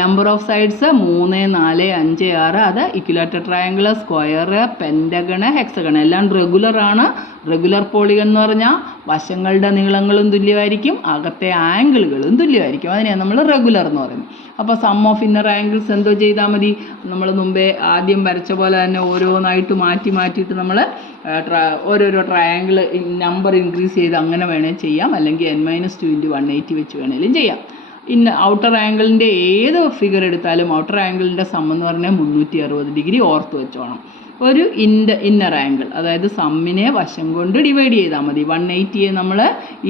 Number of sides 3 4 5 6. അത് ഇക്വലേറ്റഡ് ട്രയാങ്കിൾ, സ്ക്വയർ, പെൻറ്റഗൺ, ഹെക്സഗൺ എല്ലാം റെഗുലറാണ്. റെഗുലർ പോളിഗൺ എന്ന് പറഞ്ഞാൽ വശങ്ങളുടെ നീളങ്ങളും തുല്യമായിരിക്കും, അകത്തെ ആംഗിളുകളും തുല്യമായിരിക്കും. അതിനെയാണ് നമ്മൾ റെഗുലർ എന്ന് പറയുന്നത്. അപ്പോൾ സം ഓഫ് ഇന്നർ ആംഗിൾസ് എന്തോ ചെയ്താൽ മതി, നമ്മൾ മുമ്പേ ആദ്യം വരച്ച പോലെ തന്നെ ഓരോന്നായിട്ട് മാറ്റിയിട്ട് നമ്മൾ ഓരോരോ ട്രയാങ്കിൾ നമ്പർ ഇൻക്രീസ് ചെയ്ത് അങ്ങനെ വേണേൽ ചെയ്യാം, അല്ലെങ്കിൽ n-2 × 180 വെച്ച് വേണേലും ചെയ്യാം. ഔട്ടർ ആംഗിളിൻ്റെ ഏത് ഫിഗർ എടുത്താലും ഔട്ടർ ആംഗിളിൻ്റെ സം എന്ന് പറഞ്ഞാൽ 360 ഡിഗ്രി ഓർത്ത് വെച്ചോണം. ഒരു ഇന്നർ ആംഗിൾ, അതായത് സമ്മിനെ വശം കൊണ്ട് ഡിവൈഡ് ചെയ്താൽ മതി. 180യെ നമ്മൾ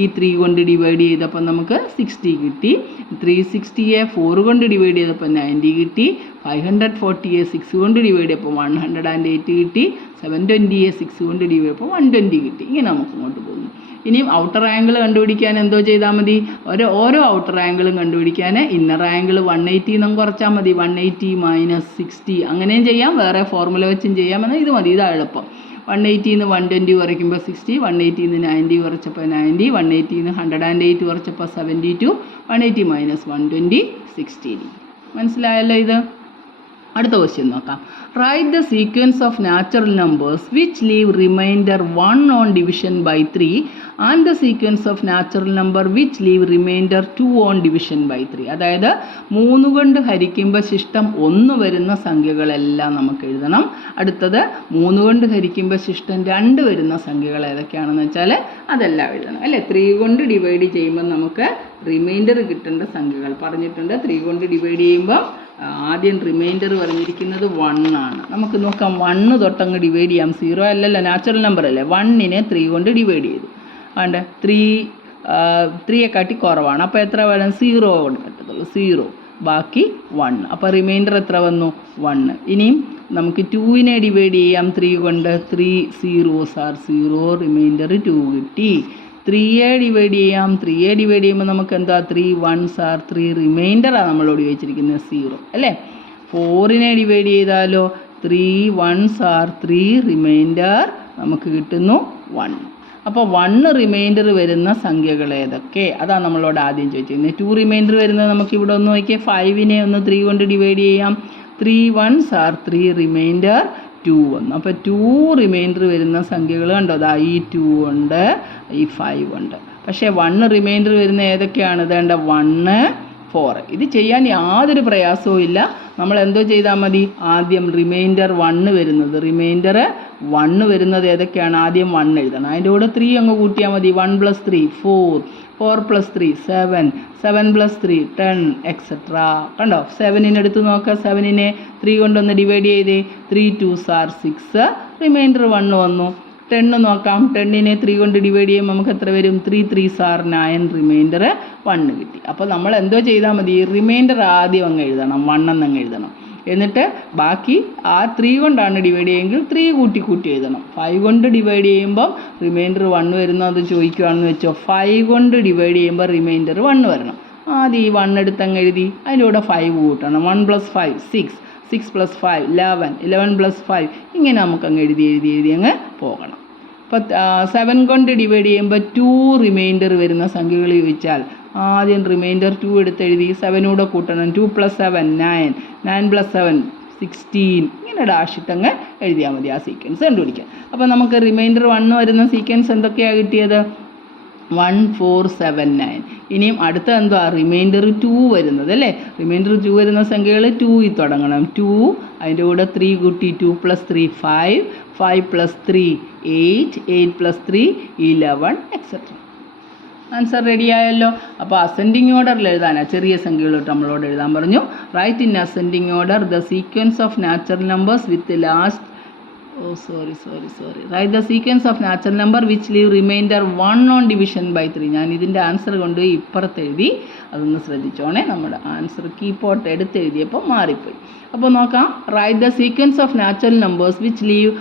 ഈ 3 കൊണ്ട് ഡിവൈഡ് ചെയ്തപ്പോൾ നമുക്ക് 60 കിട്ടി. 360യെ 4 കൊണ്ട് ഡിവൈഡ് ചെയ്തപ്പോൾ 90 കിട്ടി. 540യെ 6 കൊണ്ട് ഡിവൈഡ് ചെയ്തപ്പോൾ 108 കിട്ടി. 720യെ 6 കൊണ്ട് ഡിവൈഡ് ചെയ്തപ്പോൾ 120 കിട്ടി. ഇങ്ങനെ നമുക്ക് ഇങ്ങോട്ട് പോകുന്നു. ഇനിയും ഔട്ടർ ആംഗിൾ കണ്ടുപിടിക്കാൻ എന്തോ ചെയ്താൽ മതി, ഓരോ ഔട്ടർ ആംഗിളും കണ്ടുപിടിക്കാൻ ഇന്നർ ആംഗിൾ 180 നമുക്ക് കുറച്ചാൽ മതി. 180 - 60 അങ്ങനെയും ചെയ്യാം, വേറെ ഫോർമുല വെച്ചും ചെയ്യാം. എന്നാൽ ഇത് മതി, ഇതാണ് എളുപ്പം. 180 ന്ന് 120 കുറയ്ക്കുമ്പോൾ 60, 180 ന്ന് 90 കുറച്ചപ്പോൾ 90, 180 ന്ന് 108 കുറച്ചപ്പോൾ 72, 180 - 120 60 ഡിഗ്രി. മനസ്സിലായല്ലോ ഇത്? അടുത്ത ക്വസ്റ്റ്യൻ നോക്കാം. Write the sequence of natural numbers which leave remainder 1 on division by 3 and the sequence of natural number which leave remainder 2 on division by 3. അതായത് 3 കൊണ്ട് ഹരിക്കുമ്പോൾ ശിഷ്ടം 1 വരുന്ന സംഖ്യകളെല്ലാം നമുക്ക് എഴുതണം. അടുത്തത് 3 കൊണ്ട് ഹരിക്കുമ്പോൾ ശിഷ്ടം 2 വരുന്ന സംഖ്യകൾ ഏതൊക്കെയാണെന്ന് വെച്ചാൽ അതെല്ലാം എഴുതണം അല്ലേ. 3 കൊണ്ട് ഡിവൈഡ് ചെയ്യുമ്പോൾ നമുക്ക് റിമൈൻഡർ കിട്ടേണ്ട സംഖ്യകൾ പറഞ്ഞിട്ടുണ്ട്. 3 കൊണ്ട് ഡിവൈഡ് ചെയ്യുമ്പോൾ ആദ്യം റിമൈൻഡർ പറഞ്ഞിരിക്കുന്നത് 1 ആണ്. നമുക്ക് നോക്കാം, 1 തൊട്ടങ്ങ് ഡിവൈഡ് ചെയ്യാം. 0 അല്ലല്ലോ, നാച്ചുറൽ നമ്പർ അല്ലേ. 1നെ 3 കൊണ്ട് ഡിവൈഡ് ചെയ്തു. അതുകൊണ്ട് 3യെക്കാട്ടി കുറവാണ്. അപ്പോൾ എത്ര വേണം? 0 കൊണ്ട് പറ്റത്തുള്ളൂ. 0 ബാക്കി 1. അപ്പോൾ റിമൈൻഡർ എത്ര വന്നു? 1. ഇനിയും നമുക്ക് 2നെ ഡിവൈഡ് ചെയ്യാം 3 കൊണ്ട്. 3 zeros are 0, റിമൈൻഡർ 2 കിട്ടി. 3യെ ഡിവൈഡ് ചെയ്യാം. 3യെ ഡിവൈഡ് ചെയ്യുമ്പോൾ നമുക്ക് എന്താ? 3 1s are 3, റിമൈൻഡറാണ് നമ്മളോട് ചോദിച്ചിരിക്കുന്നത് 0 അല്ലേ. 4നെ ഡിവൈഡ് ചെയ്താലോ 3 1s are 3, റിമൈൻഡർ നമുക്ക് കിട്ടുന്നു 1. അപ്പോൾ 1 റിമൈൻഡർ വരുന്ന സംഖ്യകൾ ഏതൊക്കെ? അതാണ് നമ്മളോട് ആദ്യം ചോദിച്ചിരുന്നത്. 2 റിമൈൻഡർ വരുന്നത് നമുക്ക് ഇവിടെ ഒന്ന് നോക്കിയാൽ 5നെ ഒന്ന് 3 കൊണ്ട് ഡിവൈഡ് ചെയ്യാം. 3 1s are 3, റിമൈൻഡർ 2 വന്നു. അപ്പോൾ 2 റിമൈൻഡർ വരുന്ന സംഖ്യകൾ കണ്ടോ? അതാ ഈ 2 ഉണ്ട്, ഈ 5 ഉണ്ട്. പക്ഷേ 1 റിമൈൻഡർ വരുന്ന ഏതൊക്കെയാണ്? ഇതേണ്ട 1 4. ഇത് ചെയ്യാൻ യാതൊരു പ്രയാസവും ഇല്ല. നമ്മൾ എന്തോ ചെയ്താൽ മതി? ആദ്യം റിമൈൻഡർ 1 വരുന്നത് ഏതൊക്കെയാണ്? ആദ്യം 1 എഴുതണം. അതിൻ്റെ കൂടെ 3 അങ്ങ് കൂട്ടിയാൽ മതി. 1 + 3 4, 4 + 3 7, 7 + 3 10 എക്സെട്രാ. കണ്ടോ? 7നെ എടുത്ത് നോക്കുക. 7നെ 3 കൊണ്ടൊന്ന് ഡിവൈഡ് ചെയ്തേ. 3 2s are 6, റിമൈൻഡർ 1 വന്നു. 10 നോക്കാം. 10നെ 3 കൊണ്ട് ഡിവൈഡ് ചെയ്യുമ്പോൾ നമുക്ക് എത്ര വരും? 3 3s are 9, റിമൈൻഡർ 1 കിട്ടി. അപ്പോൾ നമ്മൾ എന്തോ ചെയ്താൽ മതി? റിമൈൻഡർ ആദ്യം അങ്ങ് എഴുതണം, 1 എന്നങ്ങ് എഴുതണം. എന്നിട്ട് ബാക്കി ആ 3 കൊണ്ടാണ് ഡിവൈഡ് ചെയ്യുമെങ്കിൽ 3 കൂട്ടി എഴുതണം. 5 കൊണ്ട് ഡിവൈഡ് ചെയ്യുമ്പം റിമൈൻഡർ 1 വരുന്നത് ചോദിക്കുകയാണെന്ന് വെച്ചോ. 5 കൊണ്ട് ഡിവൈഡ് ചെയ്യുമ്പോൾ റിമൈൻഡർ 1 വരണം. ആദ്യം ഈ 1 എടുത്തങ്ങ് എഴുതി. അതിൻ്റെ കൂടെ 5 കൂട്ടണം. 1 + 5 6, 6 + 5 11, 11 + 5 ഇങ്ങനെ നമുക്കങ്ങ് എഴുതി അങ്ങ് പോകണം. അപ്പോൾ 7 കൊണ്ട് ഡിവൈഡ് ചെയ്യുമ്പോൾ 2 റിമൈൻഡർ വരുന്ന സംഖ്യകൾ ചോദിച്ചാൽ ആദ്യം റിമൈൻഡർ 2 എടുത്തെഴുതി. 7 കൂടെ കൂട്ടണം. 2 + 7 9, 9 + 7 16 ഇങ്ങനെ ഡാഷിട്ടങ്ങ് എഴുതിയാൽ മതി ആ സീക്വൻസ് കണ്ടുപിടിക്കാൻ. അപ്പോൾ നമുക്ക് റിമൈൻഡർ 1 വരുന്ന സീക്വൻസ് എന്തൊക്കെയാണ് കിട്ടിയത്? 1 4 7 9. ഇനിയും അടുത്ത എന്തോ റിമൈൻഡർ 2 വരുന്നത് അല്ലേ. റിമൈൻഡർ 2 വരുന്ന സംഖ്യകൾ 2ൽ തുടങ്ങണം. 2 അതിൻ്റെ കൂടെ 3 കൂട്ടി. 2 + 3 5, 5 + 3 8, 8 + 3 11 എക്സെട്ര. ആൻസർ റെഡി ആയല്ലോ. അപ്പോൾ അസെൻഡിങ് ഓർഡറിൽ എഴുതാനാണ്. ചെറിയ സംഖ്യകളോട്ട് നമ്മളോട് എഴുതാൻ പറഞ്ഞു. Write in ascending order the sequence of natural numbers with last write the sequence of natural number which leave remainder 1 on division by 3. ഞാൻ ഇതിൻ്റെ ആൻസർ കൊണ്ട് ഇപ്പുറത്ത് എഴുതി, അതൊന്ന് ശ്രദ്ധിച്ചോണേ. നമ്മുടെ ആൻസർ കീപോട്ട് എടുത്തെഴുതിയപ്പോൾ മാറിപ്പോയി. അപ്പോൾ നോക്കാം. Write the sequence of natural numbers which leave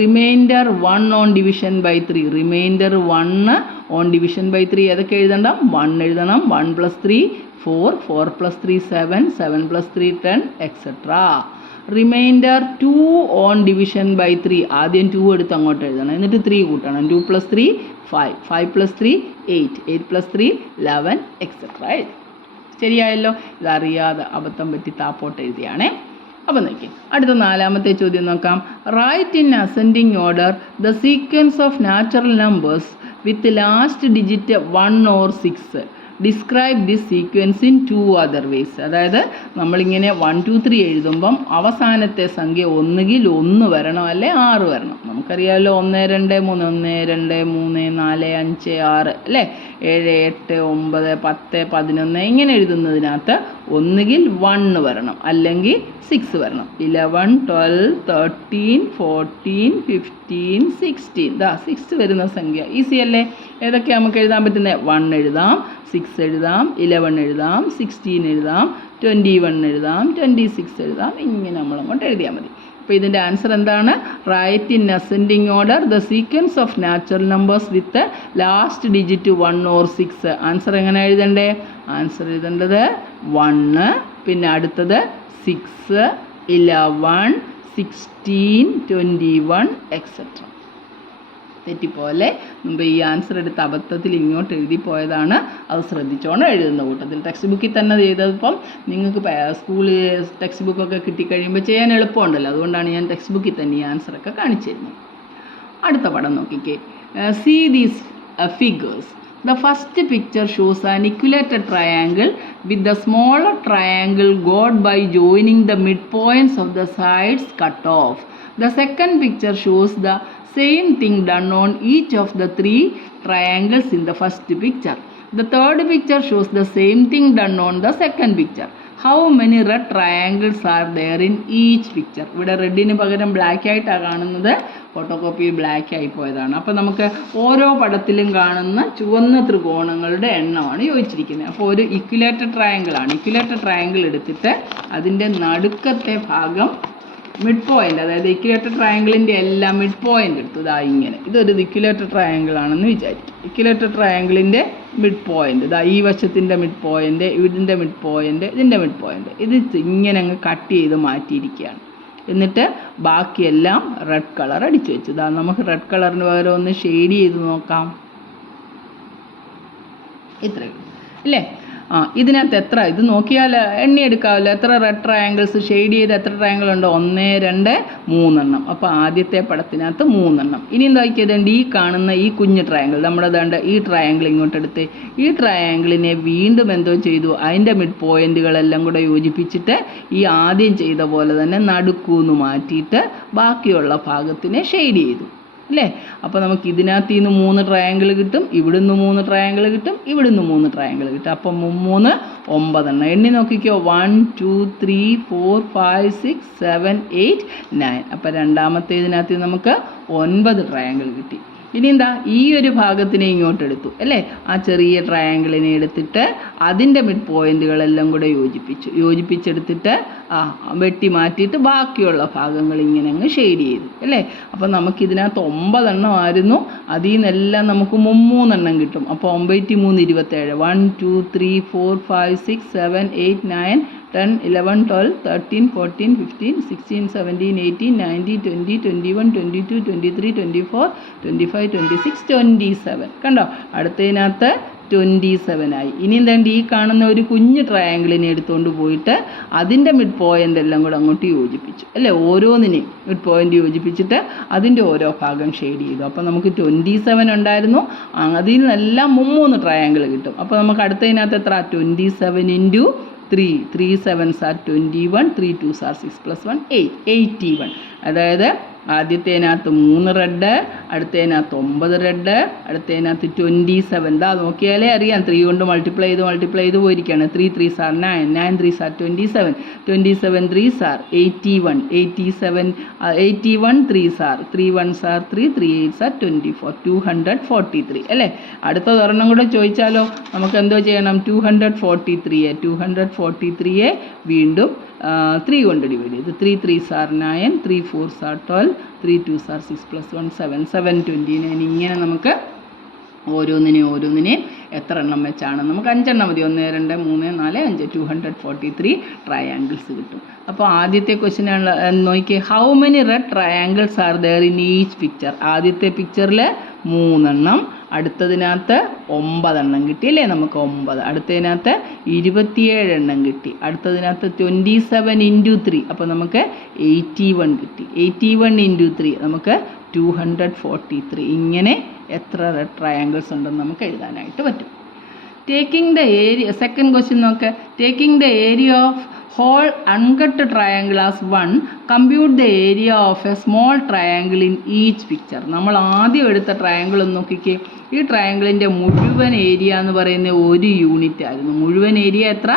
remainder 1 on division by 3. Remainder 1 on division by 3 ഏതൊക്കെ എഴുതണം? 1 എഴുതണം. 1 + 3 4, 4 + 3 7, 7 + 3 10 etcetera. Remainder 2 on division by 3 ആദ്യം 2 എടുത്ത് അങ്ങോട്ട് എഴുതണം. എന്നിട്ട് 3 കൂട്ടണം. 2 + 3 5, 5 + 3 8, 8 + 3 11 എക്സെട്ര എഴുതി. ശരിയായല്ലോ. ഇതറിയാതെ അബദ്ധം പറ്റി താപ്പോട്ട് എഴുതിയാണേ. അപ്പോൾ നോക്കി അടുത്ത 4ാമത്തെ ചോദ്യം നോക്കാം. Write in ascending order the sequence of natural numbers with last digit 1 or 6. Describe this sequence in 2 other ways. അതായത് നമ്മളിങ്ങനെ 1 2 3 എഴുതുമ്പം അവസാനത്തെ സംഖ്യ ഒന്നുകിൽ 1 വരണം അല്ലെ 6 വരണം. നമുക്കറിയാമല്ലോ 1 2 3 1 2 3 4 5 6 അല്ലേ, 7 8 9 10 11 ഇങ്ങനെ എഴുതുന്നതിനകത്ത് ഒന്നുകിൽ 1 വരണം അല്ലെങ്കിൽ 6 വരണം. 11 12 13 14 15 16 ദാ 6 വരുന്ന സംഖ്യ ഈസി അല്ലേ. ഏതൊക്കെ നമുക്ക് എഴുതാൻ പറ്റുന്നത്? 1 എഴുതാം, 6 എഴുതാം, 11 എഴുതാം, 16 എഴുതാം, 21 എഴുതാം, 26 എഴുതാം. ഇങ്ങനെ നമ്മളങ്ങോട്ട് എഴുതിയാൽ മതി. അപ്പോൾ ഇതിൻ്റെ ആൻസർ എന്താണ്? Write in ascending order the sequence of natural numbers with last digit 1 or 6. Answer എങ്ങനെ എഴുതണ്ടേ? ആൻസർ എഴുതേണ്ടത് 1, പിന്നെ അടുത്തത് 6, 11, 16, 21 എക്സെട്ര. തെറ്റിപ്പോലെ മുമ്പ് ഈ ആൻസർ എടുത്ത് അബദ്ധത്തിൽ ഇങ്ങോട്ട് എഴുതി പോയതാണ്. അത് ശ്രദ്ധിച്ചോണം എഴുതുന്ന കൂട്ടത്തിൽ. ടെക്സ്റ്റ് ബുക്കിൽ തന്നെ ചെയ്തപ്പം നിങ്ങൾക്ക് സ്കൂളിൽ ടെക്സ്റ്റ് ബുക്കൊക്കെ കിട്ടിക്കഴിയുമ്പോൾ ചെയ്യാൻ എളുപ്പമുണ്ടല്ലോ. അതുകൊണ്ടാണ് ഞാൻ ടെക്സ്റ്റ് ബുക്കിൽ തന്നെ ഈ ആൻസറൊക്കെ കാണിച്ചു തരുന്നത്. അടുത്ത പടം നോക്കിക്കേ. See these figures. The first picture shows an equilateral triangle with the smaller triangle got by joining the midpoints of the sides cut off. The second picture shows the same thing done on each of the 3 triangles in the first picture. The third picture shows the same thing done on the second picture. How many red triangles are there in each picture? ഇവിടെ റെഡിന് പകരം black ആയിട്ടാണ് കാണുന്നത്. Photocopy black ആയി പോയതാണ്. അപ്പോൾ നമുക്ക് ഓരോ പടത്തിലും കാണുന്ന ചുവന്ന ത്രികോണങ്ങളുടെ എണ്ണമാണ് ചോദിച്ചിരിക്കുന്നത്. അപ്പോൾ ഒരു ഇക്വിലേറ്റർ ട്രയാങ്കിൾ ആണ്. ഇക്വിലേറ്റർ ട്രയാങ്കിൾ എടുത്തിട്ട് അതിൻ്റെ നടുക്കത്തെ ഭാഗം മിഡ് പോയിൻ്റ്, അതായത് ഇക്വിലേറ്റർ ട്രയാങ്കിളിൻ്റെ എല്ലാം മിഡ് പോയിൻ്റ് എടുത്തു. ഇതാ ഇങ്ങനെ. ഇതൊരു ഇക്വിലേറ്റർ ട്രയാങ്കിൾ ആണെന്ന് വിചാരിക്കും. ഇക്വിലേറ്റർ ട്രയാങ്കിളിൻ്റെ മിഡ് പോയിൻ്റ് ഇതാ ഈ വശത്തിൻ്റെ മിഡ് പോയിൻ്റ്, ഇതിൻ്റെ മിഡ് പോയിൻ്റ്, ഇതിൻ്റെ മിഡ് പോയിൻ്റ്. ഇത് ഇങ്ങനെ അങ്ങ് കട്ട് ചെയ്ത് മാറ്റിയിരിക്കുകയാണ്. എന്നിട്ട് ബാക്കിയെല്ലാം റെഡ് കളർ അടിച്ചു വെച്ചു. ഇതാ നമുക്ക് റെഡ് കളറിന് പകരം ഒന്ന് ഷെയ്ഡ് ചെയ്ത് നോക്കാം. ഇത്രയും അല്ലേ? ഇതിനകത്ത് എത്ര, ഇത് നോക്കിയാൽ എണ്ണിയെടുക്കാമല്ലോ, എത്ര റെഡ് ട്രയാങ്കിൾസ് ഷെയ്ഡ് ചെയ്ത് എത്ര ട്രയാങ്കിൾ ഉണ്ടോ? 1 2 3 അപ്പോൾ ആദ്യത്തെ പടത്തിനകത്ത് 3. ഇനി എന്താ ചെയ്തേണ്ടത്? ഈ കാണുന്ന ഈ കുഞ്ഞ് ട്രയാങ്കിൾ, നമ്മുടെ ദാണ്ട് ഈ ട്രയാങ്കിൾ ഇങ്ങോട്ടെടുത്ത് ഈ ട്രയാങ്കിളിനെ വീണ്ടും എന്തോ ചെയ്തു? അതിൻ്റെ മിഡ് പോയിൻറ്റുകളെല്ലാം കൂടെ യോജിപ്പിച്ചിട്ട് ഈ ആദ്യം ചെയ്ത പോലെ തന്നെ നടുക്കൂന്ന് മാറ്റിയിട്ട് ബാക്കിയുള്ള ഭാഗത്തിനെ ഷെയ്ഡ് ചെയ്തു അല്ലേ? അപ്പോൾ നമുക്ക് ഇതിനകത്ത് നിന്ന് 3 ട്രയാങ്കിൾ കിട്ടും, ഇവിടുന്ന് 3 ട്രയാങ്കിൾ കിട്ടും, ഇവിടുന്ന് 3 ട്രയാങ്കിൾ കിട്ടും. അപ്പം 3 9. എണ്ണി നോക്കിക്കോ. 1 2 3 4 5 6 7 8 9. അപ്പോൾ രണ്ടാമത്തെ ഇതിനകത്ത് നമുക്ക് 9 ട്രയാങ്കിൾ കിട്ടി. ഇനി എന്താ? ഈ ഒരു ഭാഗത്തിനെ ഇങ്ങോട്ട് എടുത്തു അല്ലേ? ആ ചെറിയ ട്രയാങ്കിളിനെ എടുത്തിട്ട് അതിൻ്റെ മിഡ് പോയിൻറ്റുകളെല്ലാം കൂടെ യോജിപ്പിച്ചെടുത്തിട്ട് വെട്ടി മാറ്റിയിട്ട് ബാക്കിയുള്ള ഭാഗങ്ങൾ ഇങ്ങനെ അങ്ങ് ഷെയ്ഡ് ചെയ്തു അല്ലേ? അപ്പോൾ നമുക്കിതിനകത്ത് 9 എണ്ണമായിരുന്നു. അതിൽ നിന്നെല്ലാം നമുക്ക് 3 എണ്ണം കിട്ടും. അപ്പോൾ 9 3 27. 1 2 3 4 5 6 7 8 9 10 11 12 13 14 15 16 17 18 19 20 21 22 23 24 25 26 27. കണ്ടോ? അടുത്തതിനകത്ത് 27 ആയി. ഇനി എന്താണ്ട് ഈ കാണുന്ന ഒരു കുഞ്ഞ് ട്രയാങ്കിളിനെ എടുത്തുകൊണ്ട് പോയിട്ട് അതിൻ്റെ മിഡ് പോയിൻ്റ് എല്ലാം കൂടെ അങ്ങോട്ട് യോജിപ്പിച്ചു അല്ലേ? ഓരോന്നിനെയും മിഡ് പോയിൻ്റ് യോജിപ്പിച്ചിട്ട് അതിൻ്റെ ഓരോ ഭാഗം ഷെയ്ഡ് ചെയ്തു. അപ്പോൾ നമുക്ക് 27 ഉണ്ടായിരുന്നു. അതിൽ നിന്നെല്ലാം 3 ട്രയാങ്കിൾ കിട്ടും. അപ്പോൾ നമുക്ക് അടുത്തതിനകത്ത് എത്ര? 27 into 3 7s are 21, 3 2s are 6 plus 1 8, 81. അതായത് ആദ്യത്തേനകത്ത് 3 റെഡ്, അടുത്തതിനകത്ത് 9 റെഡ്, അടുത്തതിനകത്ത് 27. ഇതാ നോക്കിയാലേ അറിയാം, 3 കൊണ്ട് മൾട്ടിപ്ലൈ ചെയ്ത് പോയിരിക്കുകയാണ്. 3 3s are 9, 9 3s are 27, 27 3s are 81, 81 3s are 3 1s are 3, 3 8s are 24, 243 അല്ലേ? അടുത്ത ഒരെണ്ണം കൂടെ ചോദിച്ചാലോ? നമുക്ക് എന്തോ ചെയ്യണം? 243യെ വീണ്ടും 3 കൊണ്ട് ഡിവൈഡ് ചെയ്തു. 3 3s are 9, 3 4s are 12, 3 2s are 6 plus 1 7, 729. ഇങ്ങനെ നമുക്ക് ഓരോന്നിനെയും എത്ര എണ്ണം വെച്ചാണ്? നമുക്ക് 5 എണ്ണം മതി. 1 2 3 4 5 243 ട്രയാങ്കിൾസ് കിട്ടും. അപ്പോൾ ആദ്യത്തെ ക്വസ്റ്റ്യൻ നോക്കിയേ. How many red triangles are there in each picture? ആദ്യത്തെ പിക്ചറിൽ 3 എണ്ണം, അടുത്തതിനകത്ത് 9 എണ്ണം കിട്ടി അല്ലേ? നമുക്ക് 9. അടുത്തതിനകത്ത് 27 എണ്ണം കിട്ടി. അടുത്തതിനകത്ത് 27 ഇൻറ്റു 3, അപ്പോൾ നമുക്ക് 81 കിട്ടി. 81 ഇൻറ്റു 3 നമുക്ക് 243. ഇങ്ങനെ എത്ര റെഡ് ട്രയാങ്കിൾസ് ഉണ്ടെന്ന് നമുക്ക് എഴുതാനായിട്ട് പറ്റും. Taking the area, second question നോക്ക്. Taking the area of whole uncut triangle as 1, compute the area of a small triangle in each picture. നമ്മൾ ആദ്യം എടുത്ത ട്രയാങ്കിൾ ഒന്ന് നോക്കിക്കേ. ഈ ട്രയാങ്കിളിൻ്റെ മുഴുവൻ ഏരിയ എന്ന് പറയുന്നത് 1 യൂണിറ്റ് ആയിരുന്നു. മുഴുവൻ ഏരിയ എത്ര?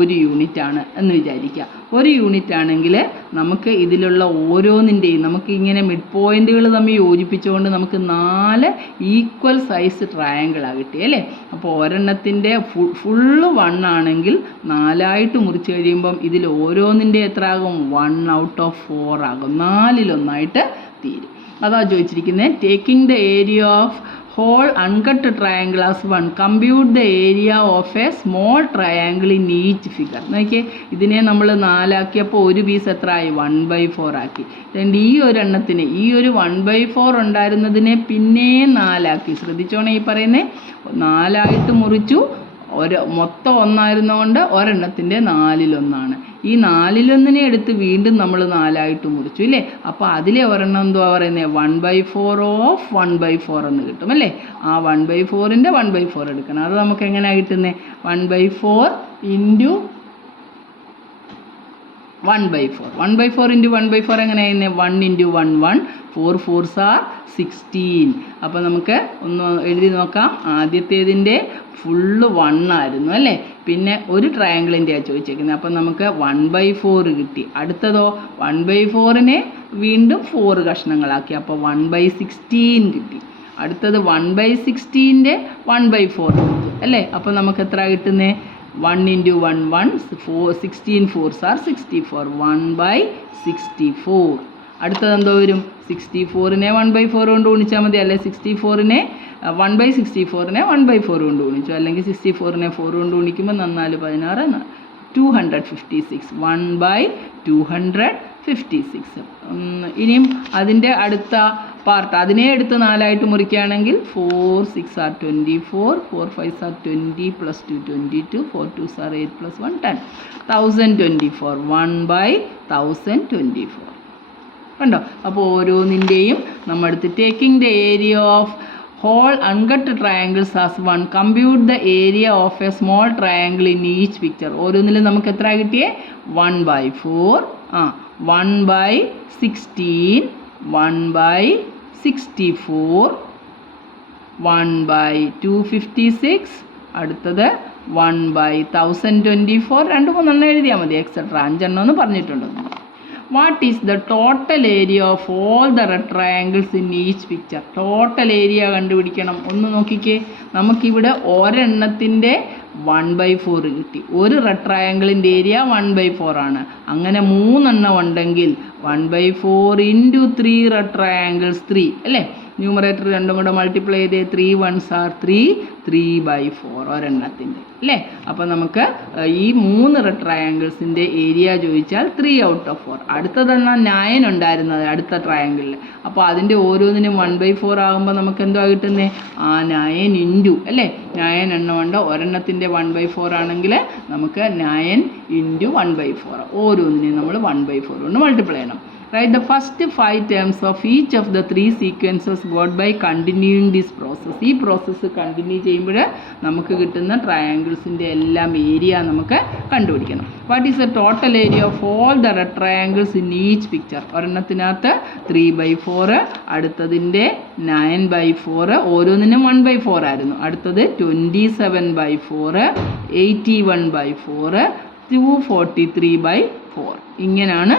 1 യൂണിറ്റ് ആണ് എന്ന് വിചാരിക്കുക. 1 യൂണിറ്റ് ആണെങ്കിൽ നമുക്ക് ഇതിലുള്ള ഓരോന്നിൻ്റെയും നമുക്ക് ഇങ്ങനെ മിഡ് പോയിന്റുകൾ തമ്മിൽ യോജിപ്പിച്ചുകൊണ്ട് നമുക്ക് 4 ഈക്വൽ സൈസ് ട്രയാങ്കിളാണ് കിട്ടി അല്ലേ. അപ്പോൾ ഒരെണ്ണത്തിൻ്റെ ഫുള്ള് 1 ആണെങ്കിൽ 4ആയിട്ട് മുറിച്ച് കഴിയുമ്പം ഇതിൽ ഓരോന്നിൻ്റെ എത്ര ആകും? 1 ഔട്ട് ഓഫ് 4 ആകും. 4-1 തീരും. അതാ ചോദിച്ചിരിക്കുന്നത്. Taking the area of whole uncut triangle as 1, compute the area of a small triangle in each figure. നോക്കിയേ, ഇതിനെ നമ്മൾ 4 ആക്കിയപ്പോൾ ഒരു പീസ് എത്ര ആയി? 1/4 ആക്കി. ഈ ഒരു എണ്ണത്തിന് ഈ ഒരു 1/4 ഉണ്ടായിരുന്നതിനെ പിന്നെ 4 ആക്കി. ശ്രദ്ധിച്ചോണേ, ഈ പറയുന്നത് 4ആയിട്ട് മുറിച്ചു. മൊത്തം 1 ആയിരുന്നതുകൊണ്ട് ഒരെണ്ണത്തിൻ്റെ 4-1. ഈ 4-1 എടുത്ത് വീണ്ടും നമ്മൾ 4ആയിട്ട് മുറിച്ചു ഇല്ലേ. അപ്പോൾ അതിലെ ഒരെണ്ണം എന്തുവാ പറയുന്നത്? 1/4 ഓഫ് 1/4 എന്ന് കിട്ടും അല്ലേ. ആ 1/4ൻ്റെ 1/4 എടുക്കണം. അത് നമുക്ക് എങ്ങനെയാണ് കിട്ടുന്നത്? 1/4 ഇൻറ്റു 1/4. 1/4 ഇൻറ്റു 1/4 എങ്ങനെയായിരുന്നു? 1 ഇൻറ്റു 1 1, 4 4s are 16. അപ്പോൾ നമുക്ക് ഒന്ന് എഴുതി നോക്കാം. ആദ്യത്തേതിൻ്റെ ഫുള്ള് 1 ആയിരുന്നു അല്ലേ. പിന്നെ ഒരു ട്രയാങ്കിളിൻ്റെയാണ് ചോദിച്ചേക്കുന്നത്. അപ്പം നമുക്ക് 1/4 കിട്ടി. അടുത്തതോ 1/4നെ വീണ്ടും 4 കഷ്ണങ്ങളാക്കി. അപ്പോൾ 1/16 കിട്ടി. അടുത്തത് 1/16ൻ്റെ 1/4 കിട്ടി അല്ലേ. അപ്പോൾ നമുക്ക് എത്ര കിട്ടുന്നത്? 1 ഇൻറ്റു 1 1, 16 4s are 64, 1/64. അടുത്തത് എന്തോ വരും? 64നെ 1/4 കൊണ്ട് ഗുണിച്ചാൽ മതി. അല്ലെ 64നെ 1/64നെ 1/4 കൊണ്ട് ഗുണിച്ചു. അല്ലെങ്കിൽ 64നെ 4 കൊണ്ട് ഗുണിക്കുമ്പോൾ 4 16 256, 1/256. ഇനിയും അതിൻ്റെ അടുത്ത പാർട്ട് അതിനെ എടുത്ത് 4ആയിട്ട് മുറിക്കുകയാണെങ്കിൽ 4 6 are 24, 4 5s are 20 plus 2 22, 4 2s are 8 plus 1 10, 1024, 1/1024. കണ്ടോ? അപ്പോൾ ഓരോന്നിൻ്റെയും നമ്മളെടുത്ത് taking the area of whole uncut triangles as 1, compute the area of a small triangle in each picture. ഓരോന്നിലും നമുക്ക് എത്ര കിട്ടിയേ? 1/4, 1/16, 1/64, 1/256, അടുത്തത് 1/1024. 2-3 എഴുതിയാൽ മതി. എക്സെട്ര 5 എന്ന് പറഞ്ഞിട്ടുണ്ട്. What is the total area of all the red triangles in each picture? Total area കണ്ടുപിടിക്കണം. ഒന്ന് നോക്കിക്കേ, നമുക്കിവിടെ ഒരെണ്ണത്തിൻ്റെ 1/4 കിട്ടി. ഒരു റെഡ് ട്രയാങ്കിളിൻ്റെ ഏരിയ 1/4 ആണ്. അങ്ങനെ 3 എണ്ണം ഉണ്ടെങ്കിൽ 1/4 ഇൻറ്റു 3 റെഡ് ട്രയാങ്കിൾസ് 3 അല്ലേ. ന്യൂമറേറ്റർ രണ്ടും കൂടെ മൾട്ടിപ്ലൈ ചെയ്ത് 3 1s are 3, 3/4 ഒരെണ്ണത്തിൻ്റെ അല്ലേ. അപ്പോൾ നമുക്ക് ഈ 3 റെഡ് ട്രയാങ്കിൾസിൻ്റെ ഏരിയ ചോദിച്ചാൽ 3 ഔട്ട് ഓഫ് 4. അടുത്തതെന്നാൽ 9 ഉണ്ടായിരുന്നത് അടുത്ത ട്രയാങ്കിളിൽ. അപ്പോൾ അതിൻ്റെ ഓരോന്നിനും 1/4 ആകുമ്പോൾ നമുക്ക് എന്തുവാ കിട്ടുന്നത്? 9 ഇൻറ്റു അല്ലേ. 9 എണ്ണം ഉണ്ട്. ഒരെണ്ണത്തിൻ്റെ 1/4 ആണെങ്കിൽ നമുക്ക് 9 ഇൻറ്റു 1/4. ഓരോന്നിനെയും നമ്മൾ 1/4 കൊണ്ട് മൾട്ടിപ്ലൈ ചെയ്യണം. Write the first 5 terms of each of the 3 sequences got by continuing this process. ഈ പ്രോസസ്സ് കണ്ടിന്യൂ ചെയ്യുമ്പോൾ നമുക്ക് കിട്ടുന്ന ട്രയാങ്കിൾസിൻ്റെ എല്ലാം ഏരിയ നമുക്ക് കണ്ടുപിടിക്കണം. What is the total area of all the red triangles in each picture? ഒരെണ്ണത്തിനകത്ത് 3/4, അടുത്തതിൻ്റെ 9/4, ഓരോന്നിനും 1/4 ആയിരുന്നു. അടുത്തത് 27/4, 81/4, 243/4. ഇങ്ങനെയാണ്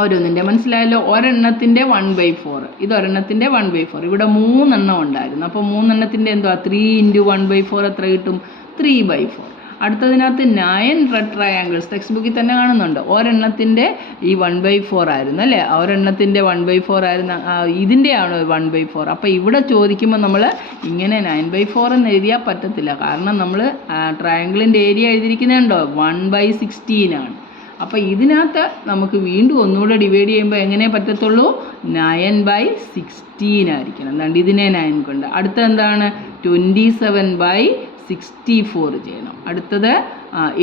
ഓരോന്നിൻ്റെ. മനസ്സിലായല്ലോ? ഒരെണ്ണത്തിൻ്റെ 1/4, ഇതൊരെണ്ണത്തിൻ്റെ 1/4. ഇവിടെ 3 എണ്ണം ഉണ്ടായിരുന്നു. അപ്പോൾ 3 എണ്ണത്തിൻ്റെ എന്തുവാ? 3 ഇൻറ്റു 1/4 എത്ര കിട്ടും? 3/4. അടുത്തതിനകത്ത് 9 റെഡ് ട്രയാങ്കിൾസ് ടെക്സ്റ്റ് ബുക്കിൽ തന്നെ കാണുന്നുണ്ട്. ഒരെണ്ണത്തിൻ്റെ ഈ 1/4 ആയിരുന്നു അല്ലേ. ഒരെണ്ണത്തിൻ്റെ 1/4 ആയിരുന്നു. ഇതിൻ്റെയാണ് 1/4. അപ്പോൾ ഇവിടെ ചോദിക്കുമ്പോൾ നമ്മൾ ഇങ്ങനെ 9/4 എന്ന് എഴുതിയാൽ പറ്റത്തില്ല. കാരണം നമ്മൾ ട്രയാങ്കിളിൻ്റെ ഏരിയ എഴുതിയിരിക്കുന്നുണ്ടോ 1/16 ആണ്. അപ്പോൾ ഇതിനകത്ത് നമുക്ക് വീണ്ടും ഒന്നുകൂടെ ഡിവൈഡ് ചെയ്യുമ്പോൾ എങ്ങനെ പറ്റത്തുള്ളൂ? 9/16 ആയിരിക്കണം. എന്താണ്ട് ഇതിനെ 9 കൊണ്ട്. അടുത്തത് എന്താണ്? 27/64 ചെയ്യണം. അടുത്തത്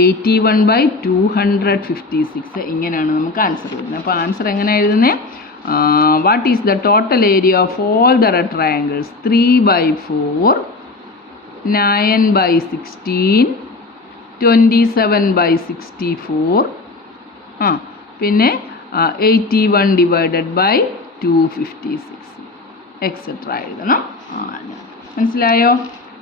81/256. ഇങ്ങനെയാണ് നമുക്ക് ആൻസർ വരുന്നത്. അപ്പോൾ ആൻസർ എങ്ങനെ എഴുതുന്നത്? What is the total area of all the red triangles? 3/4. 9/16, 27/64, പിന്നെ 81 ഡിവൈഡഡ് ബൈ 256 എക്സെട്ര എഴുതണം. മനസ്സിലായോ?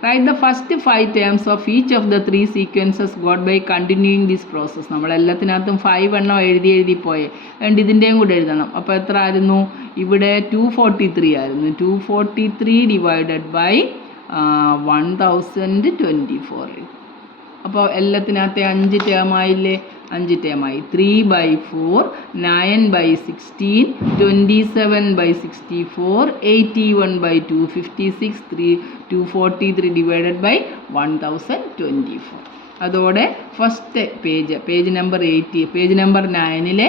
Write the first 5 terms of each of the 3 sequences got by continuing this process. നമ്മളെല്ലാത്തിനകത്തും 5 എണ്ണം എഴുതി പോയേ, അതുകൊണ്ട് ഇതിൻ്റെയും കൂടെ എഴുതണം. അപ്പോൾ എത്ര ആയിരുന്നു? ഇവിടെ 243 ആയിരുന്നു. 243 ഡിവൈഡഡ് ബൈ 1024. അപ്പോൾ എല്ലാത്തിനകത്തെ 5 ടേം ആയില്ലേ? 5 ടേം ആയി. 3/4, 9/16, 27/64, 81/256, 243 ഡിവൈഡഡ് ബൈ 1024. അതോടെ first page number 80, page number 9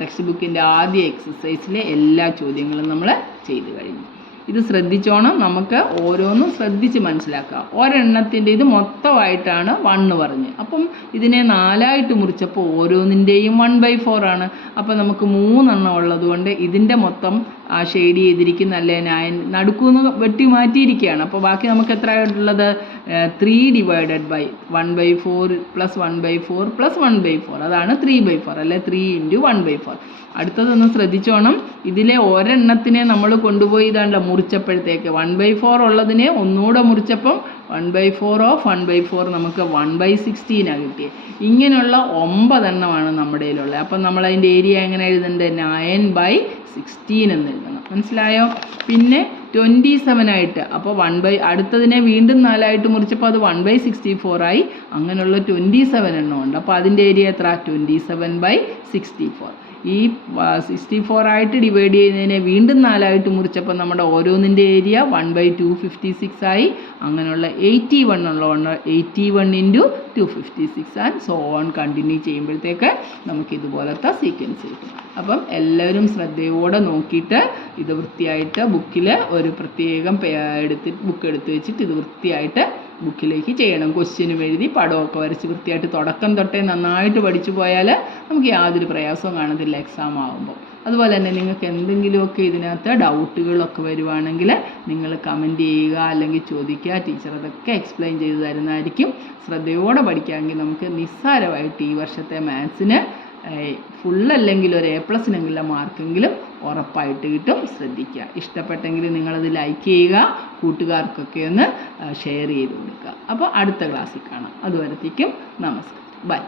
text ബുക്കിൻ്റെ ആദ്യ എക്സസൈസിലെ എല്ലാ ചോദ്യങ്ങളും നമ്മൾ ചെയ്തു കഴിഞ്ഞു. ഇത് ശ്രദ്ധിച്ചോണം, നമുക്ക് ഓരോന്നും ശ്രദ്ധിച്ച് മനസ്സിലാക്കാം. ഒരെണ്ണത്തിൻ്റെ ഇത് മൊത്തമായിട്ടാണ് 1 പറഞ്ഞ്, അപ്പം ഇതിനെ 4 മുറിച്ചപ്പോൾ ഓരോന്നിൻ്റെയും 1/4 ആണ്. അപ്പോൾ നമുക്ക് 3 എണ്ണം ഉള്ളതുകൊണ്ട് ഇതിൻ്റെ മൊത്തം ഷെയ്ഡ് ചെയ്തിരിക്കുന്ന അല്ലേ 9 നടുക്കൂന്ന് വെട്ടി മാറ്റിയിരിക്കുകയാണ്. അപ്പോൾ ബാക്കി നമുക്ക് എത്ര ആയിട്ടുള്ളത്? 3 ഡിവൈഡഡ് ബൈ 1/4 + 1/4 + 1/4, അതാണ് 3/4 അല്ലെ, 3 × 1/4. അടുത്തതൊന്ന് ശ്രദ്ധിച്ചോണം, ഇതിലെ ഒരെണ്ണത്തിനെ നമ്മൾ കൊണ്ടുപോയി ഇതാണ്ട മുറിച്ചപ്പോഴത്തേക്ക് 1/4 ഉള്ളതിനെ ഒന്നുകൂടെ മുറിച്ചപ്പം 1/4 ഓഫ് 1/4 നമുക്ക് 1/16 കിട്ടിയത്. ഇങ്ങനെയുള്ള 9 എണ്ണമാണ് നമ്മുടെ കയ്യിലുള്ളത്. അപ്പം നമ്മൾ അതിൻ്റെ ഏരിയ എങ്ങനെ എഴുതണ്ടേ? 9/16 എന്ന് എഴുതണം. മനസ്സിലായോ? പിന്നെ 27 ആയിട്ട്, അപ്പോൾ അടുത്തതിനെ വീണ്ടും 4 മുറിച്ചപ്പോൾ അത് 1/64 ആയി. അങ്ങനെയുള്ള 27 എണ്ണം ഉണ്ട്. അപ്പോൾ അതിൻ്റെ ഏരിയ എത്ര? 27/64. ഈ 64 ആയിട്ട് ഡിവൈഡ് ചെയ്യുന്നതിനെ വീണ്ടും 4 മുറിച്ചപ്പോൾ നമ്മുടെ ഓരോന്നിൻ്റെ ഏരിയ 1/256 ആയി. അങ്ങനെയുള്ള 81 ഉള്ളതുകൊണ്ട് 81 × 256 ആൻഡ് സോ ഓൺ കണ്ടിന്യൂ ചെയ്യുമ്പോഴത്തേക്ക് നമുക്ക് ഇതുപോലത്തെ സീക്വൻസ് കിട്ടും. അപ്പം എല്ലാവരും ശ്രദ്ധയോടെ നോക്കിയിട്ട് ഇത് വൃത്തിയായിട്ട് ബുക്കിൽ ഒരു പ്രത്യേകം ബുക്ക് എടുത്ത് വെച്ചിട്ട് ഇത് വൃത്തിയായിട്ട് ബുക്കിലേക്ക് ചെയ്യണം. ക്വസ്റ്റ്യനും എഴുതി പടമൊക്കെ വരച്ച് വൃത്തിയായിട്ട് തുടക്കം തൊട്ടേ നന്നായിട്ട് പഠിച്ചു പോയാൽ നമുക്ക് യാതൊരു പ്രയാസവും കാണത്തില്ല എക്സാം ആകുമ്പോൾ. അതുപോലെ തന്നെ നിങ്ങൾക്ക് എന്തെങ്കിലുമൊക്കെ ഇതിനകത്ത് ഡൗട്ടുകളൊക്കെ വരുവാണെങ്കിൽ നിങ്ങൾ കമൻറ്റ് ചെയ്യുക, അല്ലെങ്കിൽ ചോദിക്കുക. ടീച്ചർ അതൊക്കെ എക്സ്പ്ലെയിൻ ചെയ്ത് തരുന്നതായിരിക്കും. ശ്രദ്ധയോടെ പഠിക്കാമെങ്കിൽ നമുക്ക് നിസ്സാരമായിട്ട് ഈ വർഷത്തെ മാത്സിന് ഫുള്ളല്ലെങ്കിൽ ഒരു A+-നെങ്കിലും മാർക്കെങ്കിലും ഉറപ്പായിട്ട് കിട്ടും. ശ്രദ്ധിക്കുക. ഇഷ്ടപ്പെട്ടെങ്കിൽ നിങ്ങളത് ലൈക്ക് ചെയ്യുക, കൂട്ടുകാർക്കൊക്കെ ഒന്ന് ഷെയർ ചെയ്ത് കൊടുക്കുക. അപ്പോൾ അടുത്ത ക്ലാസ്സിൽ കാണാം. അതുവരത്തേക്കും നമസ്കാരം. ബൈ.